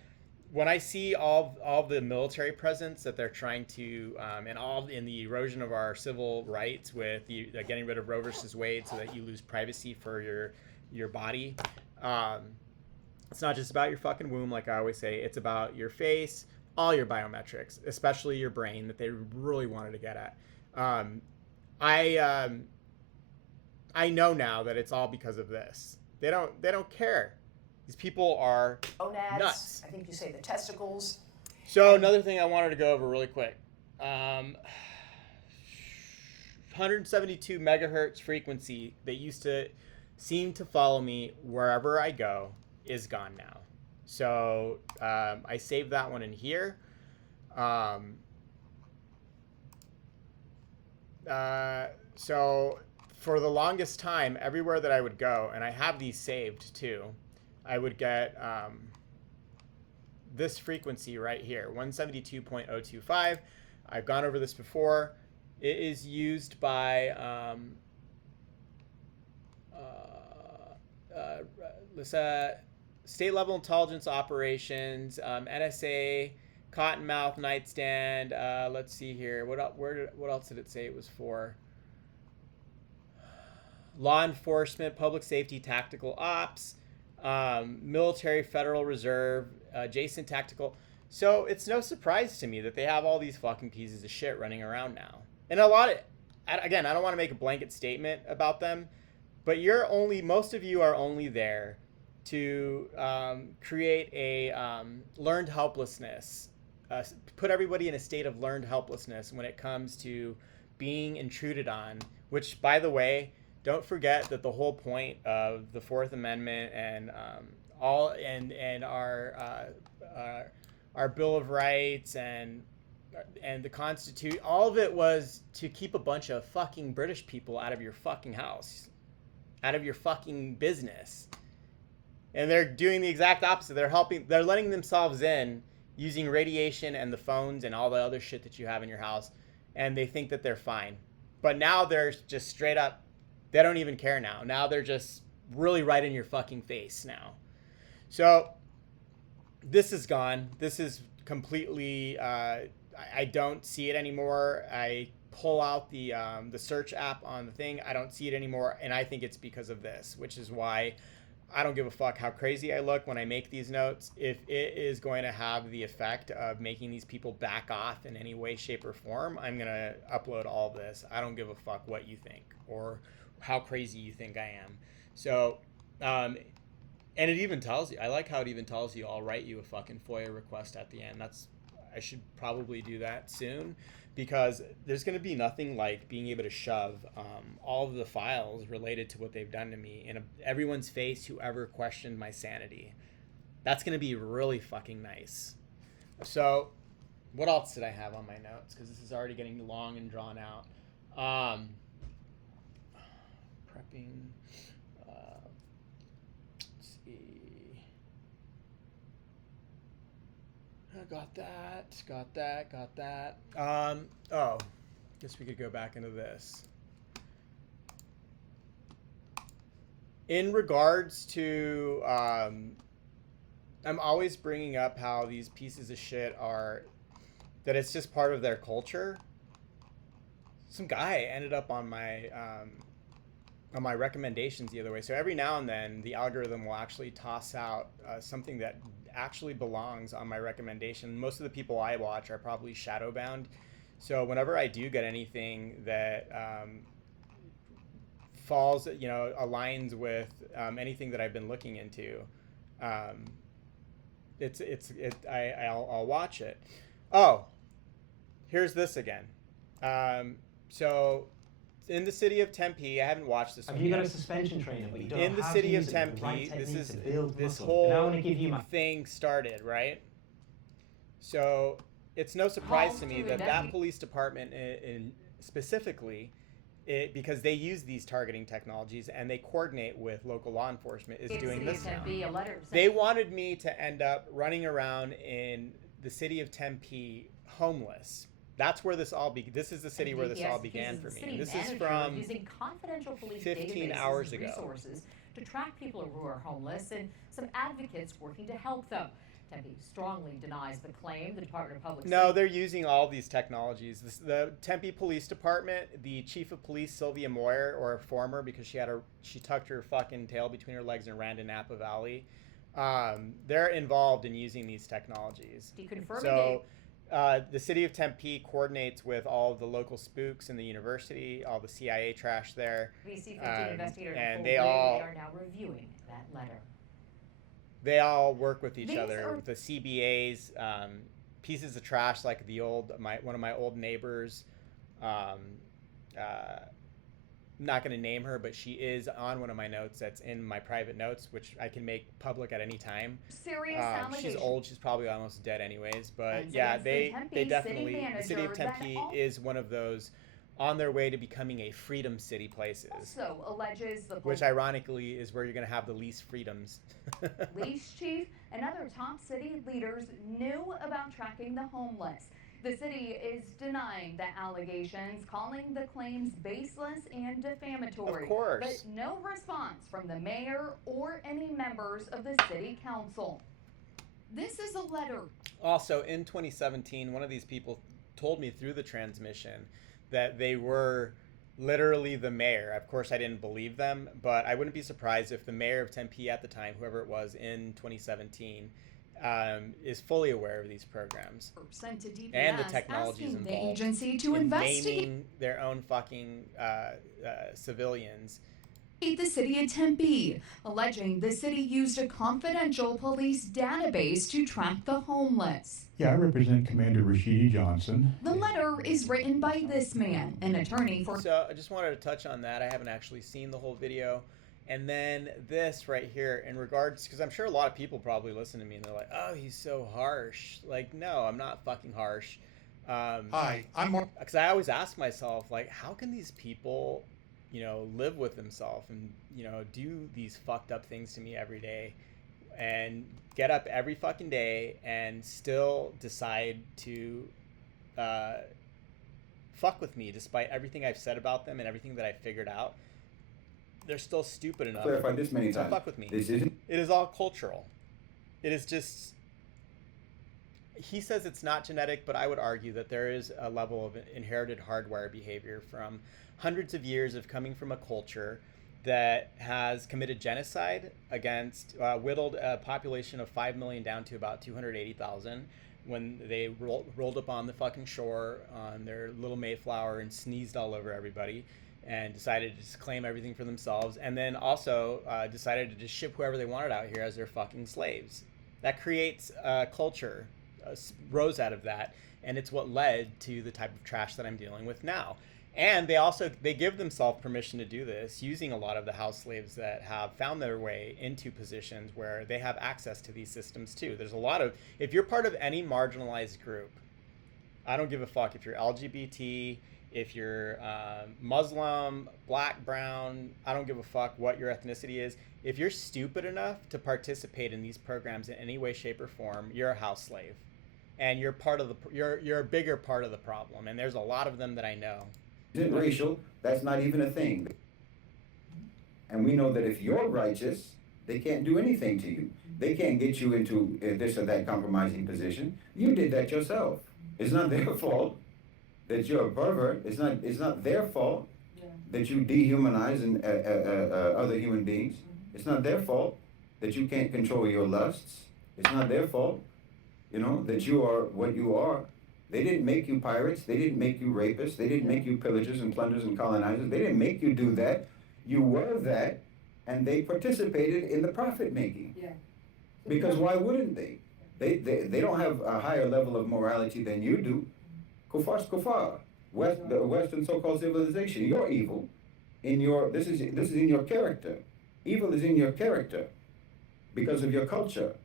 when I see all the military presence that they're trying to, and all in the erosion of our civil rights with the getting rid of Roe versus Wade so that you lose privacy for your body, it's not just about your fucking womb, like I always say. It's about your face, all your biometrics, especially your brain that they really wanted to get at. I know now that it's all because of this. They don't care. These people are gonads, nuts. I think you say the testicles. So another thing I wanted to go over really quick. 172 megahertz frequency that used to seem to follow me wherever I go is gone now. So I saved that one in here. So for the longest time, everywhere that I would go, and I have these saved too, I would get this frequency right here, 172.025. I've gone over this before. It is used by state-level intelligence operations, NSA, Cottonmouth Nightstand. Let's see here. What else did it say it was for? law enforcement, public safety, tactical ops, military, Federal Reserve, adjacent tactical. So it's no surprise to me that they have all these fucking pieces of shit running around now. And a lot of, again, I don't want to make a blanket statement about them, but most of you are only there to create a learned helplessness, put everybody in a state of learned helplessness when it comes to being intruded on, which, by the way, don't forget that the whole point of the Fourth Amendment and our Bill of Rights and the Constitution, all of it was to keep a bunch of fucking British people out of your fucking house, out of your fucking business. And they're doing the exact opposite. They're letting themselves in using radiation and the phones and all the other shit that you have in your house, and they think that they're fine. But now they're just straight up, they don't even care now. Now they're just really right in your fucking face now. So this is gone. This is completely, I don't see it anymore. I pull out the search app on the thing. I don't see it anymore, and I think it's because of this, which is why I don't give a fuck how crazy I look when I make these notes. If it is going to have the effect of making these people back off in any way, shape, or form, I'm going to upload all this. I don't give a fuck what you think or how crazy you think I am. So, and it even tells you, I like how it even tells you, I'll write you a fucking FOIA request at the end. I should probably do that soon, because there's going to be nothing like being able to shove all of the files related to what they've done to me in everyone's face who ever questioned my sanity. That's going to be really fucking nice. So what else did I have on my notes? Because this is already getting long and drawn out. Prepping. Let's see. Got that. Guess we could go back into this. In regards to, I'm always bringing up how these pieces of shit that it's just part of their culture. Some guy ended up on my recommendations the other way. So every now and then, the algorithm will actually toss out something that actually belongs on my recommendation. Most of the people I watch are probably shadow bound. So whenever I do get anything that falls, aligns with anything that I've been looking into, I'll watch it. Oh, here's this again. So in the city of Tempe, I haven't watched this one You yet. got a suspension trainer, but you don't In know the how city to of use it with the right Tempe, technique this to build whole muscle. And I want to give you my thing started, right? So it's no surprise to me that police department specifically, because they use these targeting technologies and they coordinate with local law enforcement, is doing this now. They wanted me to end up running around in the city of Tempe homeless. That's where this all this is the city where this all began for me. And this is from using confidential police 15 databases hours and ago. resources to track people who are homeless and some advocates working to help them. Tempe strongly denies the claim. The Department of Public No, Safety. they're using all these technologies. The Tempe Police Department, the chief of police, Sylvia Moyer, or former, because she tucked her fucking tail between her legs and ran to Napa Valley. They're involved in using these technologies. So the city of Tempe coordinates with all of the local spooks in the university, all the CIA trash there. VC-15 investigators and they are now reviewing that letter. They all work with each other. The CBAs, pieces of trash like one of my old neighbors. I'm not going to name her, but she is on one of my notes that's in my private notes, which I can make public at any time. Serious she's old. She's probably almost dead anyways. But yeah, they definitely, the city of Tempe is one of those on their way to becoming a freedom city places. Also alleges the which ironically is where you're going to have the least freedoms. police chief and other top city leaders knew about tracking the homeless. The city is denying the allegations, calling the claims baseless and defamatory. Of course. But no response from the mayor or any members of the city council. This is a letter. Also, in 2017, one of these people told me through the transmission that they were literally the mayor. Of course, I didn't believe them, but I wouldn't be surprised if the mayor of Tempe at the time, whoever it was in 2017, is fully aware of these programs Sent to DPS and the technologies asking the involved agency to in investigate naming their own fucking civilians. the city of Tempe, alleging the city used a confidential police database to track the homeless. Yeah, I represent Commander Rashidi Johnson. The letter is written by this man, an attorney for. So I just wanted to touch on that. I haven't actually seen the whole video. And then this right here in regards, because I'm sure a lot of people probably listen to me and they're like, oh, he's so harsh. Like, no, I'm not fucking harsh. Hi, I'm Mark. Because I always ask myself, like, how can these people, you know, live with themselves and, you know, do these fucked up things to me every day and get up every fucking day and still decide to fuck with me despite everything I've said about them and everything that I figured out. They're still stupid enough Clarified this many to times. fuck with me. This isn't. It is all cultural. It is just. He says it's not genetic, but I would argue that there is a level of inherited hardware behavior from hundreds of years of coming from a culture that has committed genocide against, whittled a population of 5 million down to about 280,000 when they rolled up on the fucking shore on their little Mayflower and sneezed all over everybody and decided to just claim everything for themselves, and then also decided to just ship whoever they wanted out here as their fucking slaves. That creates a culture, rose out of that, and it's what led to the type of trash that I'm dealing with now. And they give themselves permission to do this using a lot of the house slaves that have found their way into positions where they have access to these systems too. There's a lot of, if you're part of any marginalized group, I don't give a fuck if you're LGBT, if you're Muslim, black, brown, I don't give a fuck what your ethnicity is. If you're stupid enough to participate in these programs in any way, shape, or form, you're a house slave, and you're part of the you're a bigger part of the problem. And there's a lot of them that I know. Isn't racial. That's not even a thing. And we know that if you're righteous, they can't do anything to you. They can't get you into this or that compromising position. You did that yourself. It's not their fault that you're a pervert. It's not their fault that you dehumanize other human beings. It's not their fault that you can't control your lusts. It's not their fault, you know, that you are what you are. They didn't make you pirates. They didn't make you rapists. They didn't make you pillagers and plunderers and colonizers. They didn't make you do that. You were that, and they participated in the profit making. Yeah. Because why wouldn't they? They don't have a higher level of morality than you do. Kufar's kufar. The Western so-called civilization. You're evil. This is in your character. Evil is in your character because of your culture.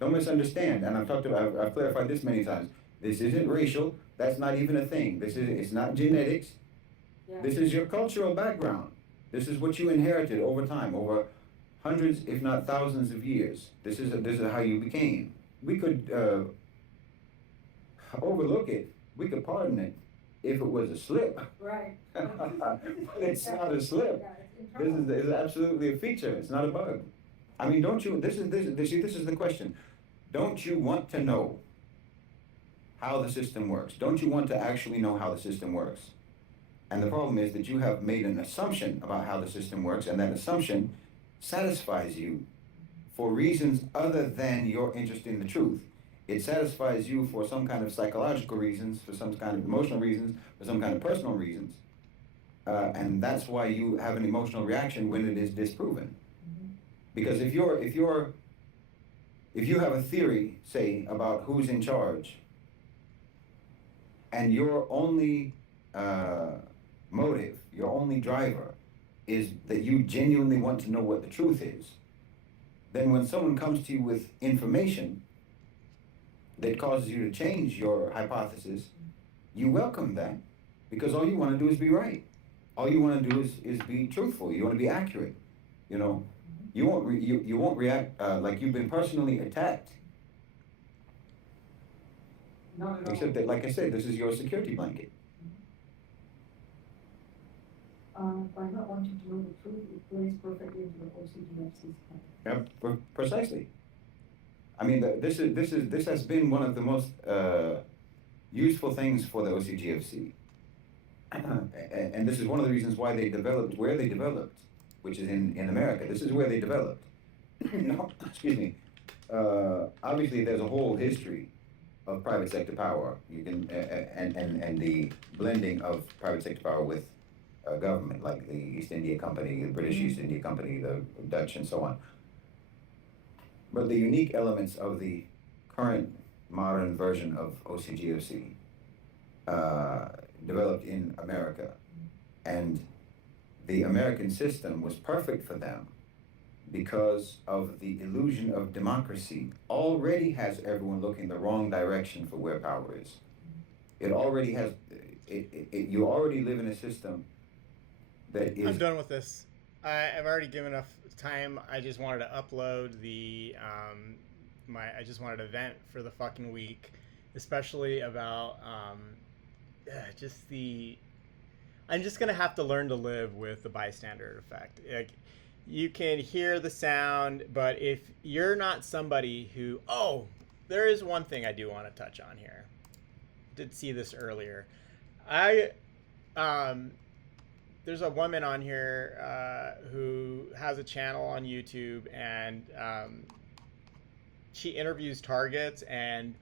Don't misunderstand. And I've clarified this many times. This isn't racial. That's not even a thing. It's not genetics. Yeah. This is your cultural background. This is what you inherited over time, over hundreds, if not thousands of years. This is how you became. We could overlook it. We could pardon it if it was a slip. Right. But it's not a slip. This is absolutely a feature. It's not a bug. I mean, don't you? This is the question. Don't you want to know how the system works? Don't you want to actually know how the system works? And the problem is that you have made an assumption about how the system works, and that assumption satisfies you for reasons other than your interest in the truth. It satisfies you for some kind of psychological reasons, for some kind of emotional reasons, for some kind of personal reasons. And that's why you have an emotional reaction when it is disproven. Because if you have a theory, say, about who's in charge, and your only motive, your only driver, is that you genuinely want to know what the truth is, then when someone comes to you with information that causes you to change your hypothesis, you welcome that, because all you want to do is be right. All you want to do is be truthful. You want to be accurate. You know, you won't react like you've been personally attacked. No. Except that, like I said, this is your security blanket. By not wanting to know the truth, it plays perfectly into the OCGFC's plan. Yeah, precisely. I mean, this has been one of the most useful things for the OCGFC, and this is one of the reasons why they developed where they developed, which is in America. This is where they developed. No, excuse me. Obviously, there's a whole history of private sector power. You can and the blending of private sector power with government, like the East India Company, the British East India Company, the Dutch, and so on. But the unique elements of the current modern version of OCGFC developed in America, and the American system was perfect for them because of the illusion of democracy already has everyone looking the wrong direction for where power is. It already has, you already live in a system that is... I'm done with this. I've already given enough time. I just wanted to upload the, I just wanted to vent for the fucking week, especially about, just the... I'm just gonna have to learn to live with the bystander effect. Like, you can hear the sound, but if you're not somebody who... Oh, there is one thing I do want to touch on here. Did see this earlier. There's a woman on here who has a channel on YouTube, and she interviews targets, and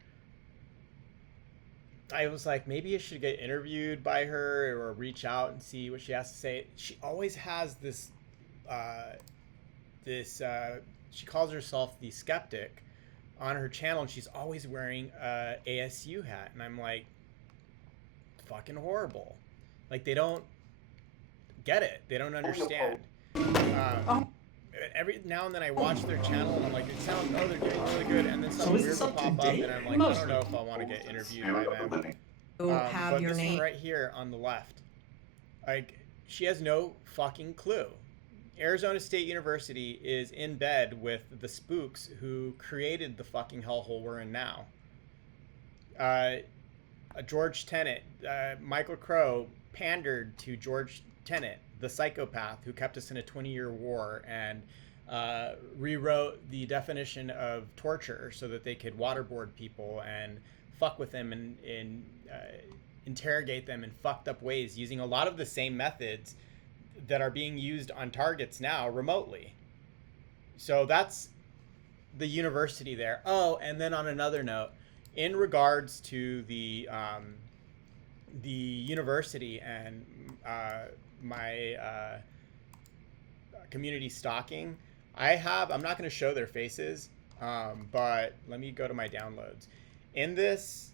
I was like, maybe I should get interviewed by her or reach out and see what she has to say. She always has this, she calls herself the skeptic on her channel, and she's always wearing a ASU hat. And I'm like, fucking horrible. Like, they don't get it. They don't understand. Every now and then I watch their channel and I'm like, it sounds, oh, they're doing really good, and then something weird will pop up and I'm like, I don't know if I want to get interviewed by them. Have your this name one right here on the left, like, she has no fucking clue. Arizona State University is in bed with the spooks who created the fucking hellhole we're in now. George Tenet, Michael Crow pandered to George Tenet, the psychopath who kept us in a 20-year war, and rewrote the definition of torture so that they could waterboard people and fuck with them and interrogate them in fucked up ways using a lot of the same methods that are being used on targets now remotely. So that's the university there. Oh, and then on another note, in regards to the university and my community stalking, I'm not going to show their faces, but let me go to my downloads. In this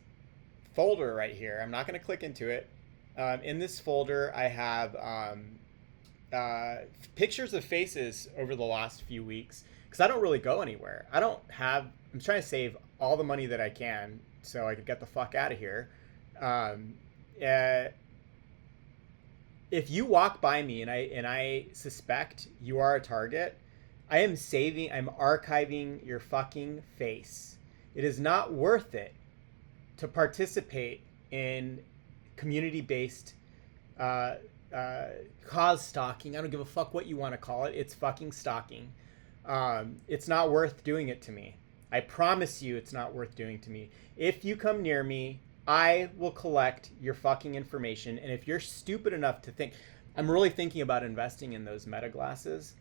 folder right here, I'm not going to click into it. In this folder, I have pictures of faces over the last few weeks, because I don't really go anywhere. I'm trying to save all the money that I can so I could get the fuck out of here. If you walk by me and I suspect you are a target, I'm archiving your fucking face. It is not worth it to participate in community-based cause stalking. I don't give a fuck what you want to call it. It's fucking stalking. It's not worth doing it to me. I promise you it's not worth doing to me. If you come near me, I will collect your fucking information. And if you're stupid enough to think... I'm really thinking about investing in those Meta glasses,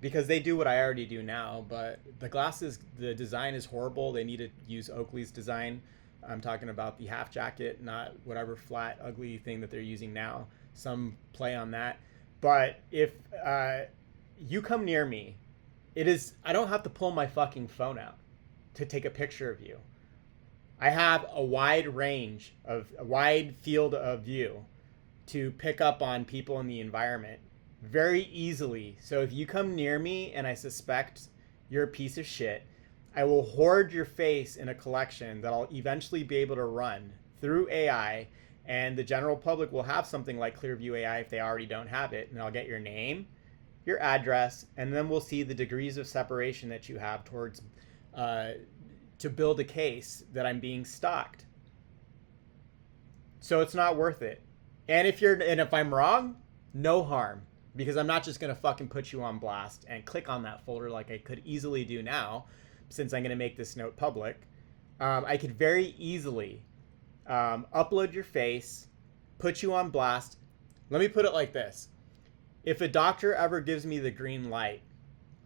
because they do what I already do now, but the glasses, the design is horrible. They need to use Oakley's design. I'm talking about the half jacket, not whatever flat, ugly thing that they're using now. Some play on that. But if you come near me, I don't have to pull my fucking phone out to take a picture of you. I have a wide field of view to pick up on people in the environment very easily. So if you come near me and I suspect you're a piece of shit, I will hoard your face in a collection that I'll eventually be able to run through AI, and the general public will have something like Clearview AI if they already don't have it, and I'll get your name, your address, and then we'll see the degrees of separation that you have towards to build a case that I'm being stalked. So it's not worth it. And if I'm wrong, no harm, because I'm not just gonna fucking put you on blast and click on that folder like I could easily do now, since I'm gonna make this note public. I could very easily upload your face, put you on blast, Let me put it like this. If a doctor ever gives me the green light,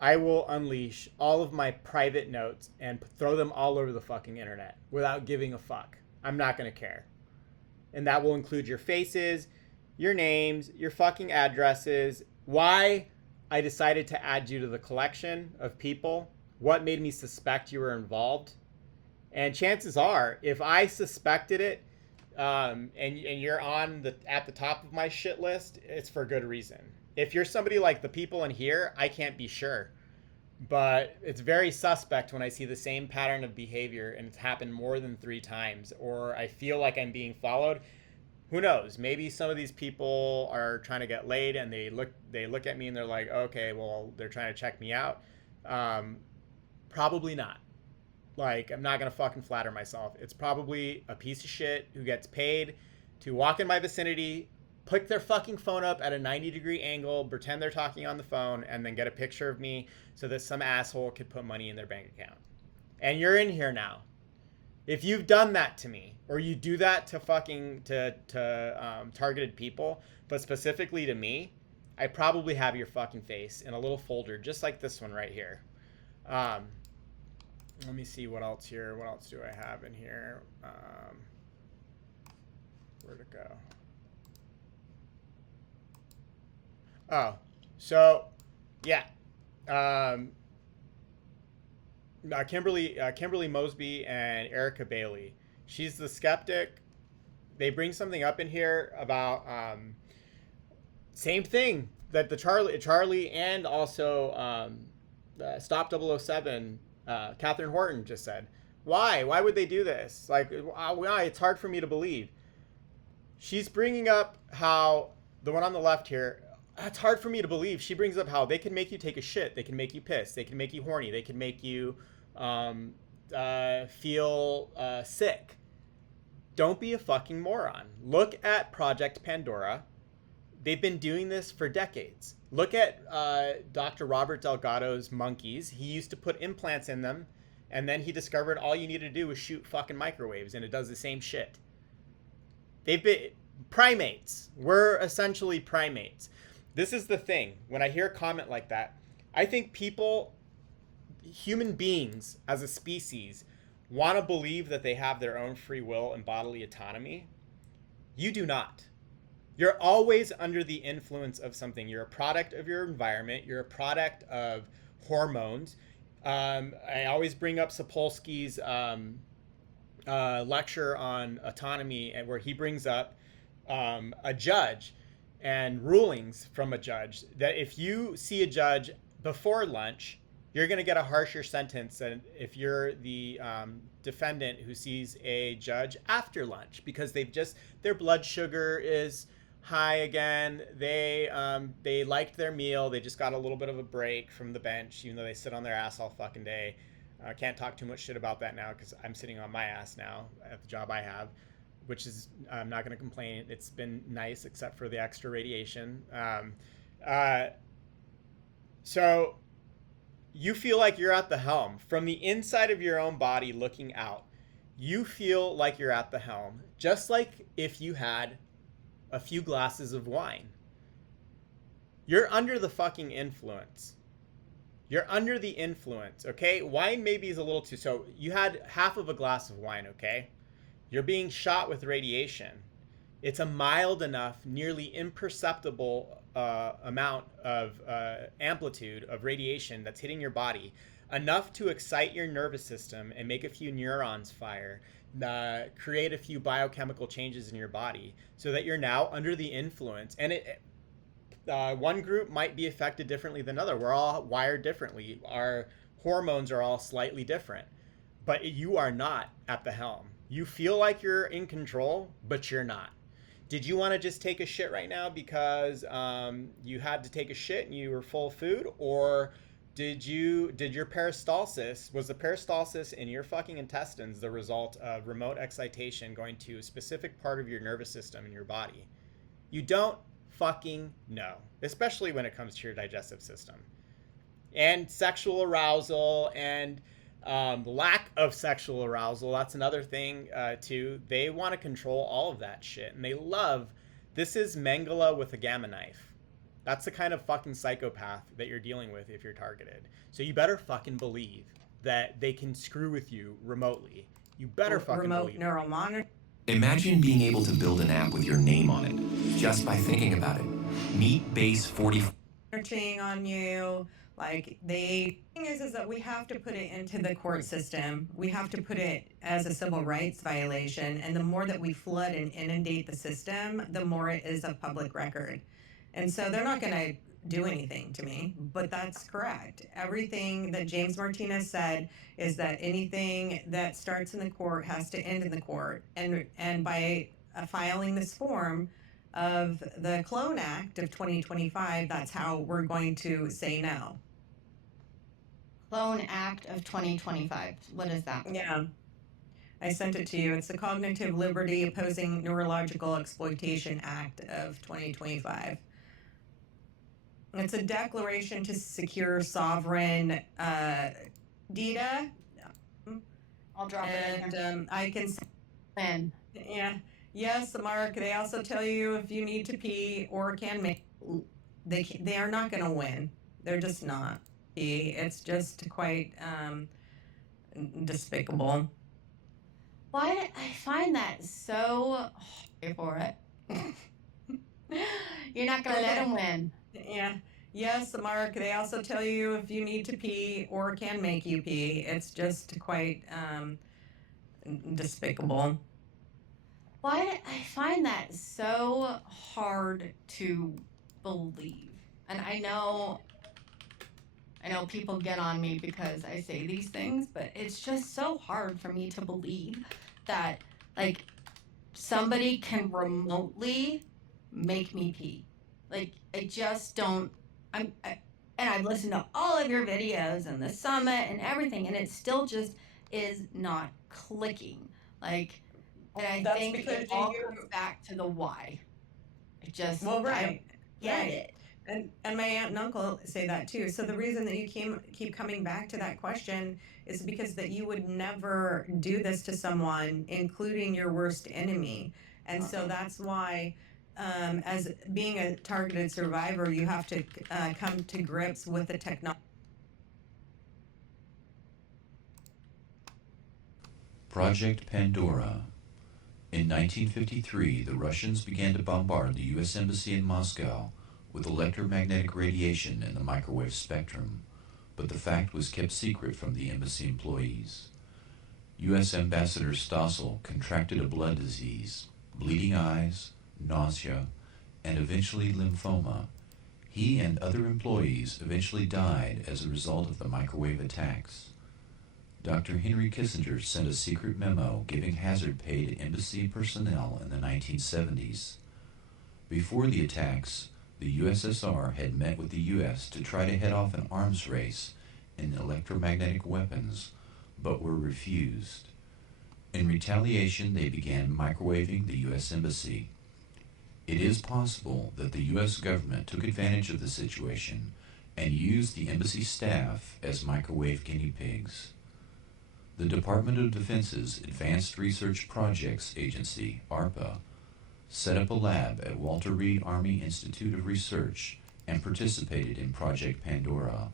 I will unleash all of my private notes and throw them all over the fucking internet without giving a fuck. I'm not going to care. And that will include your faces, your names, your fucking addresses, why I decided to add you to the collection of people, what made me suspect you were involved. And chances are, if I suspected it, and you're at the top of my shit list, it's for good reason. If you're somebody like the people in here, I can't be sure. But it's very suspect when I see the same pattern of behavior and it's happened more than 3 times, or I feel like I'm being followed. Who knows? Maybe some of these people are trying to get laid and they look at me and they're like, okay, well, they're trying to check me out. Probably not. Like, I'm not going to fucking flatter myself. It's probably a piece of shit who gets paid to walk in my vicinity, pick their fucking phone up at a 90-degree angle, pretend they're talking on the phone, and then get a picture of me so that some asshole could put money in their bank account. And you're in here now. If you've done that to me, or you do that to fucking targeted people, but specifically to me, I probably have your fucking face in a little folder just like this one right here. Let me see what else here. What else do I have in here? Where'd it go? Oh, so yeah. Kimberly Mosby and Erica Bailey. She's the skeptic. They bring something up in here about same thing that the Charlie and also Stop 007. Catherine Horton just said. Why would they do this? Like, why? It's hard for me to believe. She's bringing up how the one on the left here. It's hard for me to believe. She brings up how they can make you take a shit. They can make you piss. They can make you horny. They can make you feel sick. Don't be a fucking moron. Look at Project Pandora. They've been doing this for decades. Look at Dr. Robert Delgado's monkeys. He used to put implants in them, and then he discovered all you need to do is shoot fucking microwaves, and it does the same shit. They've been primates. We're essentially primates. This is the thing. When I hear a comment like that, I think people, human beings as a species, want to believe that they have their own free will and bodily autonomy. You do not. You're always under the influence of something. You're a product of your environment. You're a product of hormones. I always bring up Sapolsky's lecture on autonomy, where he brings up a judge and rulings from a judge, that if you see a judge before lunch, you're going to get a harsher sentence than if you're the defendant who sees a judge after lunch, because their blood sugar is high again. They liked their meal. They just got a little bit of a break from the bench, even though they sit on their ass all fucking day. I can't talk too much shit about that now because I'm sitting on my ass now at the job I have, which is, I'm not going to complain. It's been nice except for the extra radiation. So you feel like you're at the helm. From the inside of your own body looking out, you feel like you're at the helm, just like if you had a few glasses of wine. You're under the fucking influence. You're under the influence, okay? Wine maybe is a little too... So you had half of a glass of wine, okay? You're being shot with radiation. It's a mild enough, nearly imperceptible amount of amplitude of radiation that's hitting your body, enough to excite your nervous system and make a few neurons fire, create a few biochemical changes in your body, so that you're now under the influence. And one group might be affected differently than another. We're all wired differently. Our hormones are all slightly different, but you are not at the helm. You feel like you're in control, but you're not. Did you want to just take a shit right now because you had to take a shit and you were full of food? Or did your peristalsis, was the peristalsis in your fucking intestines the result of remote excitation going to a specific part of your nervous system in your body? You don't fucking know, especially when it comes to your digestive system. And sexual arousal and lack of sexual arousal, that's another thing too. They want to control all of that shit, and they love This is Mengele with a gamma knife. That's the kind of fucking psychopath that you're dealing with if you're targeted. So you better fucking believe that they can screw with you remotely. You better fucking remote believe neural monitor. Imagine being able to build an app with your name on it, just by thinking about it. Meet Base 44. Monitoring on you. Like, the thing is that we have to put it into the court system. We have to put it as a civil rights violation. And the more that we flood and inundate the system, the more it is a public record. And so they're not going to do anything to me, but that's correct. Everything that James Martinez said is that anything that starts in the court has to end in the court. And by filing this form of the Clone Act of 2025, that's how we're going to say no. Clone Act of 2025. What is that? Yeah. I sent it to you. It's the Cognitive Liberty Opposing Neurological Exploitation Act of 2025. It's a declaration to secure sovereign data. I'll drop it in here. I can And yeah. Yes, Mark. They also tell you if you need to pee or can make. They are not going to win. They're just not. It's just quite despicable. why did I find that so hard for it? You're not gonna let them win. Yeah. Yes, Mark. They also tell you if you need to pee or can make you pee. It's just quite despicable. Why did I find that so hard to believe? And I know people get on me because I say these things, but it's just so hard for me to believe that, like, somebody can remotely make me pee. Like, I just don't. And I've listened to all of your videos and the summit and everything, and it still just is not clicking. Like, and I think it all comes back to the why. It just, right. I get it. And my aunt and uncle say that too. So the reason that you keep coming back to that question is because that you would never do this to someone, including your worst enemy. And so that's why, as being a targeted survivor, you have to come to grips with the technology. Project Pandora. In 1953, the Russians began to bombard the U.S. Embassy in Moscow with electromagnetic radiation in the microwave spectrum, but the fact was kept secret from the embassy employees. U.S. Ambassador Stossel contracted a blood disease, bleeding eyes, nausea, and eventually lymphoma. He and other employees eventually died as a result of the microwave attacks. Dr. Henry Kissinger sent a secret memo giving hazard pay to embassy personnel in the 1970s. Before the attacks, the USSR had met with the U.S. to try to head off an arms race in electromagnetic weapons, but were refused. In retaliation, they began microwaving the U.S. Embassy. It is possible that the U.S. government took advantage of the situation and used the embassy staff as microwave guinea pigs. The Department of Defense's Advanced Research Projects Agency, ARPA, set up a lab at Walter Reed Army Institute of Research and participated in Project Pandora.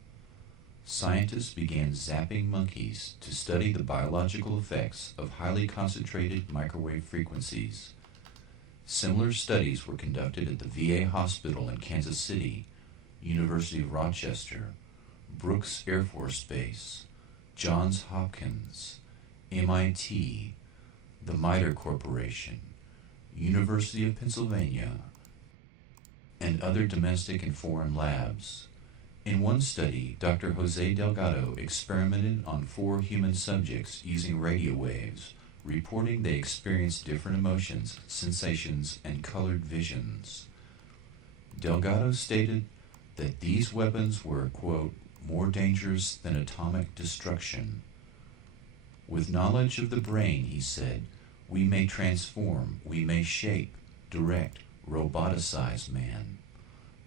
Scientists began zapping monkeys to study the biological effects of highly concentrated microwave frequencies. Similar studies were conducted at the VA hospital in Kansas City, University of Rochester, Brooks Air Force Base, Johns Hopkins, MIT, the MITRE Corporation, University of Pennsylvania, and other domestic and foreign labs. In one study, Dr. Jose Delgado experimented on 4 human subjects using radio waves, reporting they experienced different emotions, sensations, and colored visions. Delgado stated that these weapons were, quote, more dangerous than atomic destruction. With knowledge of the brain, he said, we may transform, we may shape, direct, roboticize man.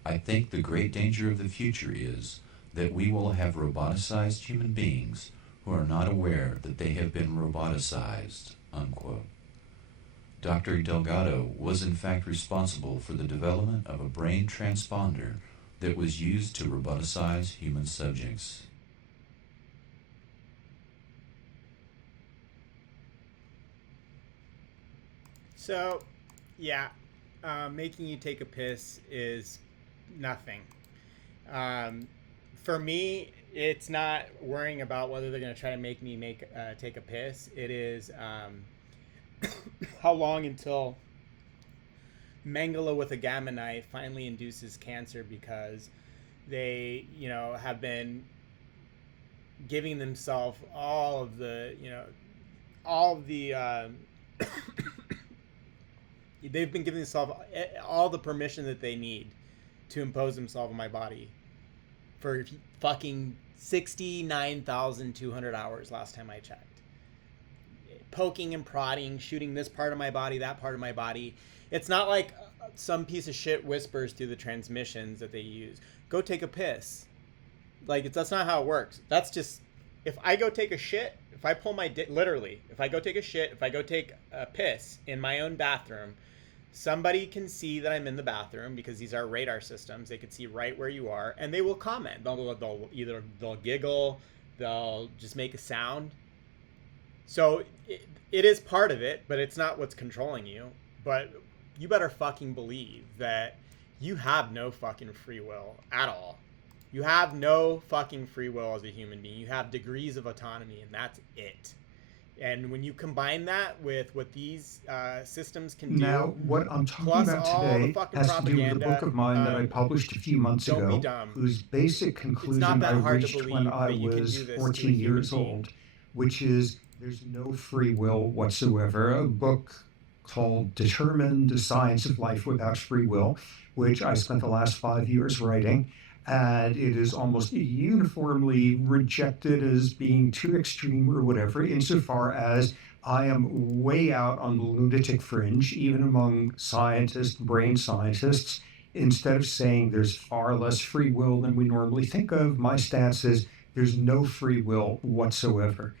I think the great danger of the future is that we will have roboticized human beings who are not aware that they have been roboticized, unquote. Dr. Delgado was in fact responsible for the development of a brain transponder that was used to roboticize human subjects. So, yeah, making you take a piss is nothing. For me, it's not worrying about whether they're going to try to make me take a piss. It is how long until Mengele with a gamma knife finally induces cancer because they, have been giving themselves all of the they've been giving themselves all the permission that they need to impose themselves on my body for fucking 69,200 hours last time I checked. Poking and prodding, shooting this part of my body, that part of my body. It's not like some piece of shit whispers through the transmissions that they use. Go take a piss. That's not how it works. That's just, if I go take a shit, if I pull my dick, literally, if I go take a shit, if I go take a piss in my own bathroom, somebody can see that I'm in the bathroom because these are radar systems. They can see right where you are, and they will comment. They'll giggle, they'll just make a sound. So it is part of it, but it's not what's controlling you. But you better fucking believe that you have no fucking free will at all. You have no fucking free will as a human being. You have degrees of autonomy, and that's it. And when you combine that with what these systems can do, now what I'm talking about today has to do with a book of mine that I published a few months ago, whose basic conclusion I reached when I was 14 years old, which is there's no free will whatsoever. A book called Determined: A Science of Life Without Free Will, which I spent the last 5 years writing. And it is almost uniformly rejected as being too extreme or whatever, insofar as I am way out on the lunatic fringe, even among scientists, brain scientists. Instead of saying there's far less free will than we normally think of, my stance is there's no free will whatsoever.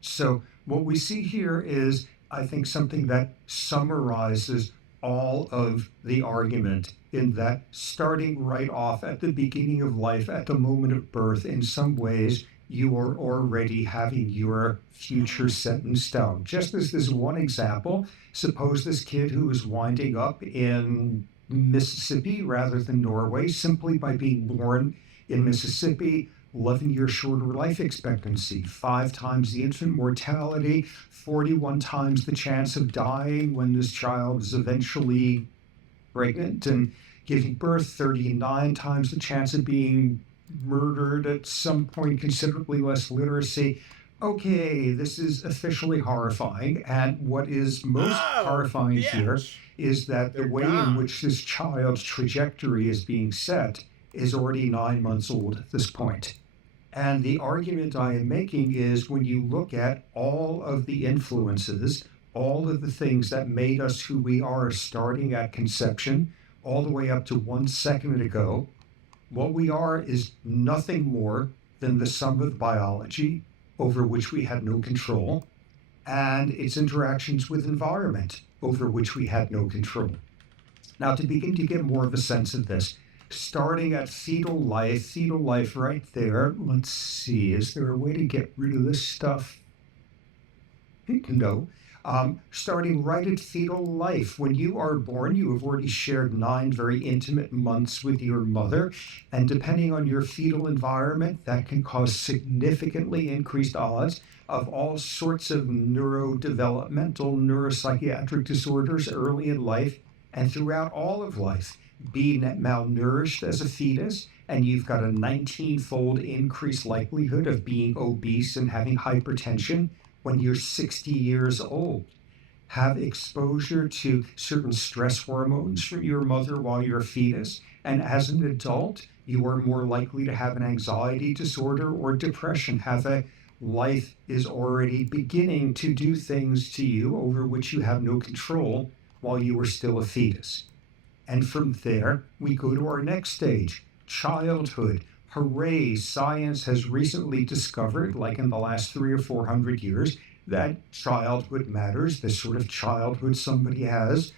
So what we see here is, I think, something that summarizes all of the argument, in that starting right off at the beginning of life, at the moment of birth, in some ways, you are already having your future set in stone. Just as this one example, suppose this kid who is winding up in Mississippi rather than Norway, simply by being born in Mississippi, 11 years shorter life expectancy, 5 times the infant mortality, 41 times the chance of dying when this child is eventually pregnant and giving birth, 39 times the chance of being murdered at some point, considerably less literacy. Okay, this is officially horrifying. And what is most horrifying here is that the way in which this child's trajectory is being set is already 9 months old at this point. And the argument I am making is, when you look at all of the influences, all of the things that made us who we are starting at conception, all the way up to 1 second ago, what we are is nothing more than the sum of biology over which we had no control, and its interactions with environment over which we had no control. Now, to begin to get more of a sense of this, starting at fetal life right there, let's see, is there a way to get rid of this stuff? No. Starting right at fetal life. When you are born, you have already shared 9 very intimate months with your mother, and depending on your fetal environment, that can cause significantly increased odds of all sorts of neurodevelopmental, neuropsychiatric disorders early in life and throughout all of life. Being malnourished as a fetus, and you've got a 19-fold increased likelihood of being obese and having hypertension when you're 60 years old. Have exposure to certain stress hormones from your mother while you're a fetus, and as an adult, you are more likely to have an anxiety disorder or depression. Life is already beginning to do things to you over which you have no control while you are still a fetus. And from there, we go to our next stage, childhood. Hooray, science has recently discovered, like in the last 300 or 400 years, that childhood matters. The sort of childhood somebody has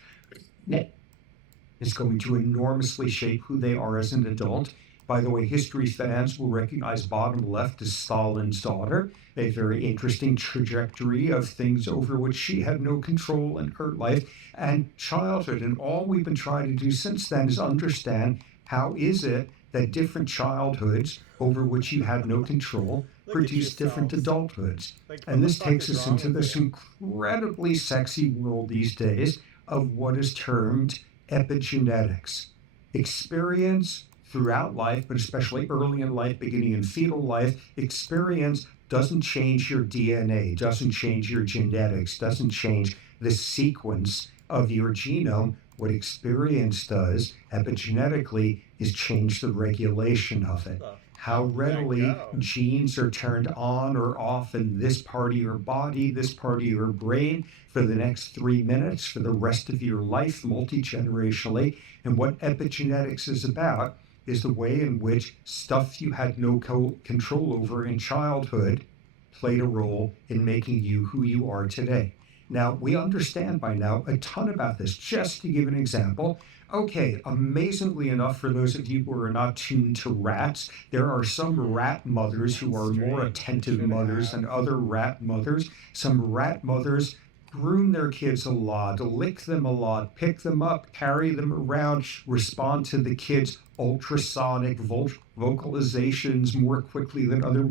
is going to enormously shape who they are as an adult. By the way, history fans will recognize bottom left as Stalin's daughter, a very interesting trajectory of things over which she had no control in her life and childhood. And all we've been trying to do since then is understand how is it that different childhoods over which you had no control produce different adulthoods. And this takes us into this incredibly sexy world these days of what is termed epigenetics. Experience throughout life, but especially early in life, beginning in fetal life, experience doesn't change your DNA, doesn't change your genetics, doesn't change the sequence of your genome. What experience does epigenetically is change the regulation of it. How readily genes are turned on or off in this part of your body, this part of your brain for the next 3 minutes, for the rest of your life, multi-generationally. And what epigenetics is about is the way in which stuff you had no control over in childhood played a role in making you who you are today. Now, we understand by now a ton about this. Just to give an example, okay, amazingly enough, for those of you who are not tuned to rats, there are some rat mothers who are more attentive mothers than other rat mothers. Some rat mothers groom their kids a lot, lick them a lot, pick them up, carry them around, respond to the kids' ultrasonic vocalizations more quickly than other.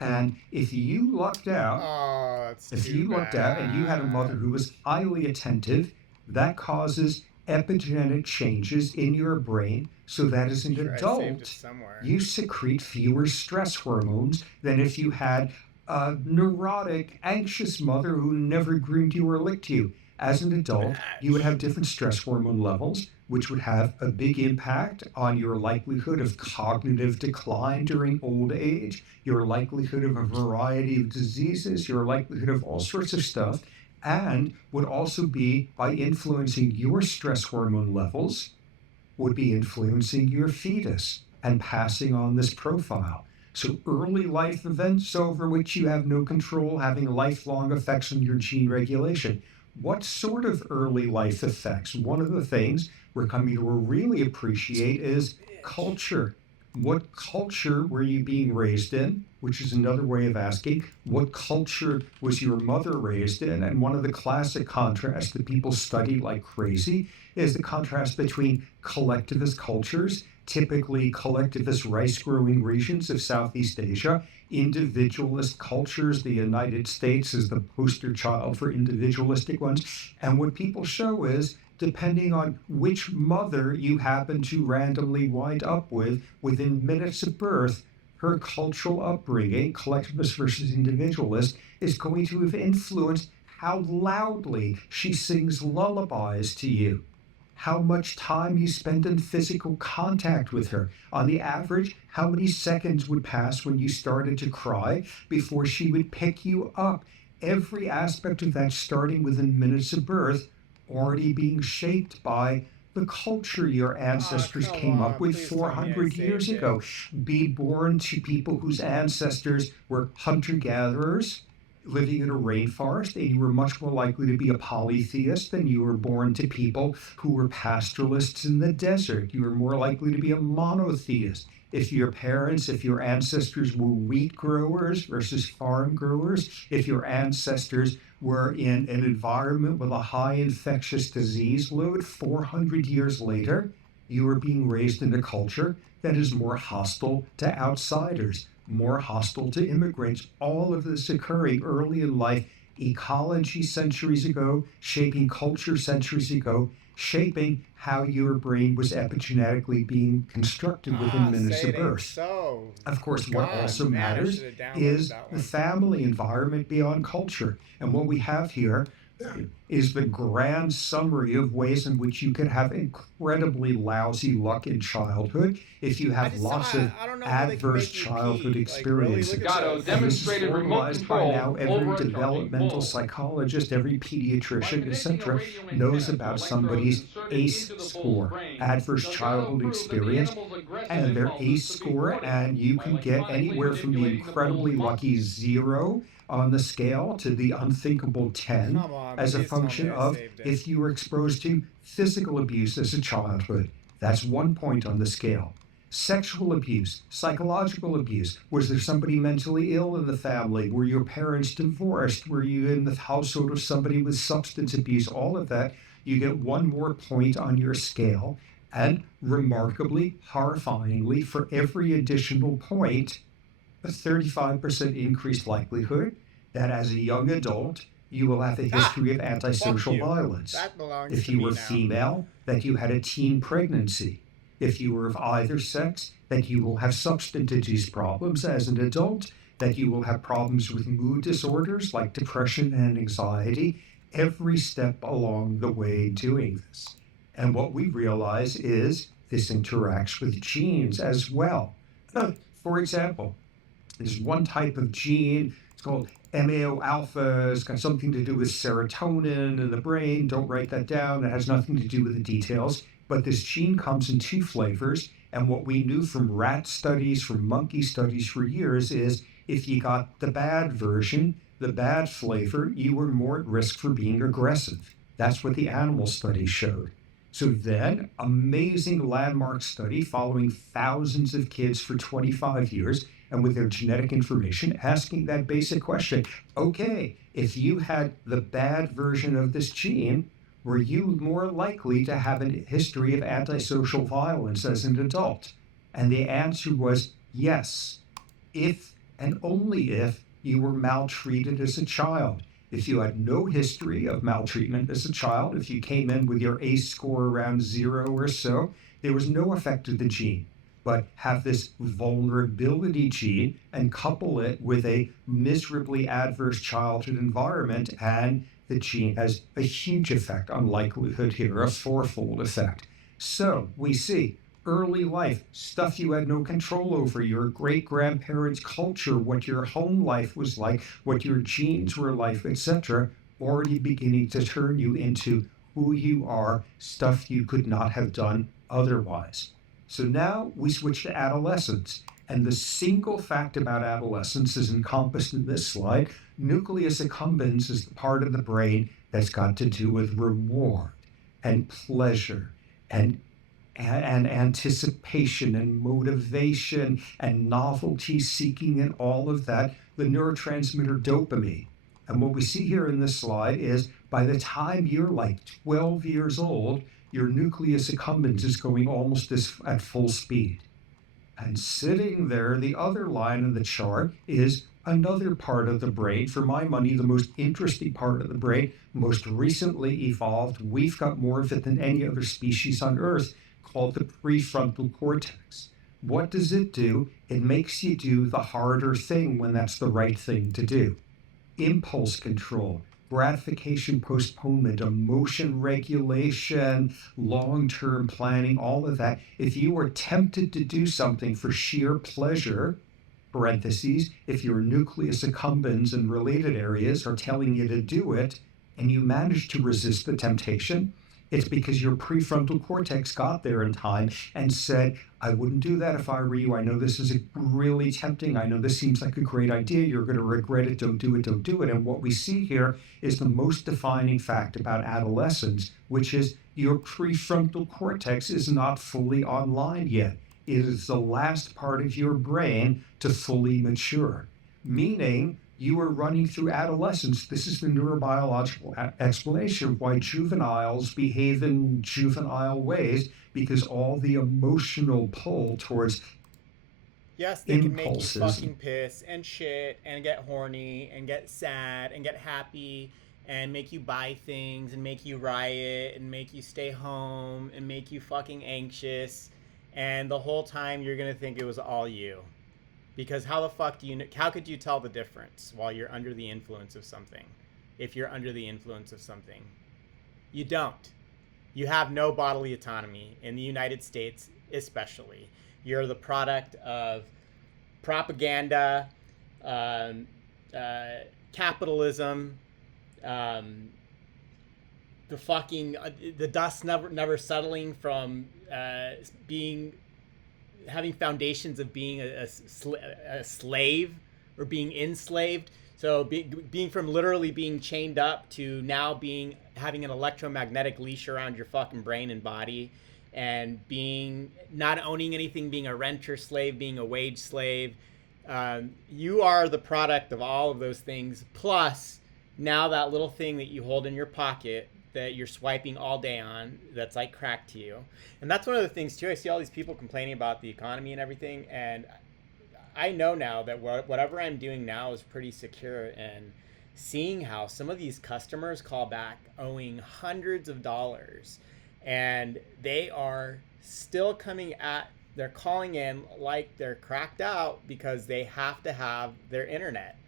And if you lucked out, and you had a mother who was highly attentive, that causes epigenetic changes in your brain so that as an adult, you secrete fewer stress hormones than if you had a neurotic, anxious mother who never groomed you or licked you. As an adult, you would have different stress hormone levels, which would have a big impact on your likelihood of cognitive decline during old age, your likelihood of a variety of diseases, your likelihood of all sorts of stuff, and would also be, by influencing your stress hormone levels, would be influencing your fetus and passing on this profile. So early life events over which you have no control, having lifelong effects on your gene regulation. What sort of early life effects? One of the things we're coming to really appreciate is culture. What culture were you being raised in? Which is another way of asking, what culture was your mother raised in? And one of the classic contrasts that people study like crazy is the contrast between collectivist cultures, typically collectivist rice-growing regions of Southeast Asia, individualist cultures. The United States is the poster child for individualistic ones. And what people show is, depending on which mother you happen to randomly wind up with within minutes of birth, her cultural upbringing, collectivist versus individualist, is going to have influenced how loudly she sings lullabies to you, how much time you spend in physical contact with her. On the average, how many seconds would pass when you started to cry before she would pick you up? Every aspect of that, starting within minutes of birth, already being shaped by the culture your ancestors came up with 400 years ago. Be born to people whose ancestors were hunter-gatherers living in a rainforest, and you were much more likely to be a polytheist than you were born to people who were pastoralists in the desert. You were more likely to be a monotheist. If your ancestors were wheat growers versus farm growers, if your ancestors were in an environment with a high infectious disease load, 400 years later, you are being raised in a culture that is more hostile to outsiders, more hostile to immigrants. All of this occurring early in life, ecology centuries ago, shaping culture centuries ago, shaping how your brain was epigenetically being constructed within minutes of birth. Of course, what also matters is the family environment beyond culture. And what we have here is the grand summary of ways in which you could have incredibly lousy luck in childhood if you have lots of adverse childhood experiences. Demonstrated remote control by now, every developmental psychologist, every pediatrician, etc., knows about somebody's ACE score, adverse childhood experience, and their ACE score, and you can get anywhere from the incredibly lucky 0 on the scale to the unthinkable 10 as a please tell me function I of saved it. if you were exposed to physical abuse as a childhood. That's 1 point on the scale. Sexual abuse, psychological abuse. Was there somebody mentally ill in the family? Were your parents divorced? Were you in the household of somebody with substance abuse? All of that, you get 1 more point on your scale. And remarkably, horrifyingly, for every additional point, a 35% increased likelihood that as a young adult, you will have a history of antisocial violence. That belongs If to you me were now. female, that you had a teen pregnancy. If you were of either sex, that you will have substance abuse problems as an adult, that you will have problems with mood disorders like depression and anxiety, every step along the way doing this. And what we realize is this interacts with genes as well. For example, there's one type of gene, it's called MAO alpha. It's got something to do with serotonin in the brain. Don't write that down. It has nothing to do with the details. But this gene comes in 2 flavors. And what we knew from rat studies, from monkey studies for years is if you got the bad version, the bad flavor, you were more at risk for being aggressive. That's what the animal studies showed. So then, amazing landmark study following thousands of kids for 25 years and with their genetic information, asking that basic question. Okay, if you had the bad version of this gene, were you more likely to have a history of antisocial violence as an adult? And the answer was yes, if and only if you were maltreated as a child. If you had no history of maltreatment as a child, if you came in with your ACE score around 0 or so, there was no effect of the gene. But have this vulnerability gene and couple it with a miserably adverse childhood environment, and the gene has a huge effect on likelihood here, a 4-fold effect. So we see early life, stuff you had no control over, your great-grandparents' culture, what your home life was like, what your genes were like, etc., already beginning to turn you into who you are, stuff you could not have done otherwise. So now we switch to adolescence. And the single fact about adolescence is encompassed in this slide. Nucleus accumbens is the part of the brain that's got to do with reward and pleasure and anticipation and motivation and novelty seeking and all of that, the neurotransmitter dopamine. And what we see here in this slide is by the time you're like 12 years old, your nucleus accumbens is going almost at full speed. And sitting there, the other line in the chart is another part of the brain, for my money, the most interesting part of the brain, most recently evolved. We've got more of it than any other species on Earth, called the prefrontal cortex. What does it do? It makes you do the harder thing when that's the right thing to do. Impulse control, gratification postponement, emotion regulation, long-term planning, all of that. If you were tempted to do something for sheer pleasure, parentheses, if your nucleus accumbens and related areas are telling you to do it, and you manage to resist the temptation, it's because your prefrontal cortex got there in time and said, I wouldn't do that if I were you. I know this is really tempting. I know this seems like a great idea. You're going to regret it. Don't do it. Don't do it. And what we see here is the most defining fact about adolescence, which is your prefrontal cortex is not fully online yet. It is the last part of your brain to fully mature, meaning you are running through adolescence. This is the neurobiological explanation of why juveniles behave in juvenile ways, because all the emotional pull towards yes, they can make you impulses. fucking piss and shit and get horny and get sad and get happy and make you buy things and make you riot and make you stay home and make you fucking anxious. And the whole time you're going to think it was all you. Because how the fuck do you know, how could you tell the difference while you're under the influence of something? If you're under the influence of something, you don't. You have no bodily autonomy in the United States, especially. You're the product of propaganda, capitalism, the fucking the dust never settling from having foundations of being a slave or being enslaved. So being from literally being chained up to now having an electromagnetic leash around your fucking brain and body, and not owning anything, being a renter slave, being a wage slave. You are the product of all of those things. Plus, now that little thing that you hold in your pocket that you're swiping all day on, that's like crack to you. And that's one of the things too. I see all these people complaining about the economy and everything, and I know now that whatever I'm doing now is pretty secure. And seeing how some of these customers call back owing hundreds of dollars, and they are still they're calling in like they're cracked out because they have to have their internet.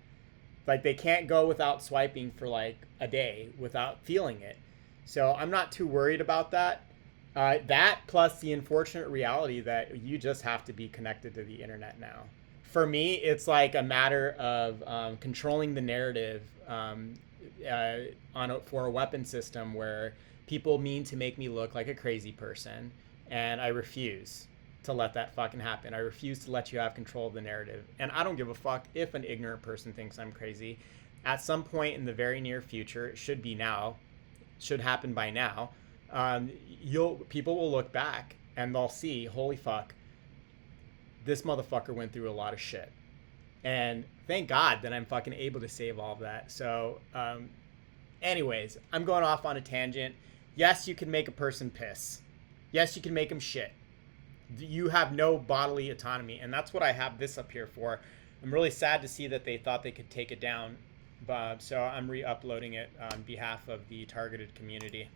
Like they can't go without swiping for like a day without feeling it. So I'm not too worried about that. That plus the unfortunate reality that you just have to be connected to the internet now. For me, it's like a matter of controlling the narrative for a weapon system where people mean to make me look like a crazy person, and I refuse to let that fucking happen. I refuse to let you have control of the narrative. And I don't give a fuck if an ignorant person thinks I'm crazy. At some point in the very near future, it should be now, should happen by now, people will look back and they'll see, holy fuck, this motherfucker went through a lot of shit. And thank God that I'm fucking able to save all of that. So anyways, I'm going off on a tangent. Yes, you can make a person piss. Yes, you can make them shit. You have no bodily autonomy, and that's what I have this up here for. I'm really sad to see that they thought they could take it down, so I'm re-uploading it on behalf of the targeted community.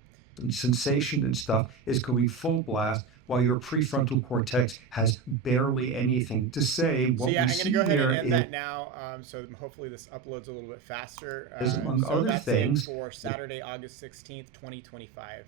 Sensation and stuff is going full blast while your prefrontal cortex has barely anything to say. So yeah, I'm going to go ahead and end that now, so hopefully this uploads a little bit faster. Among so other that's things, it for Saturday, August 16th, 2025.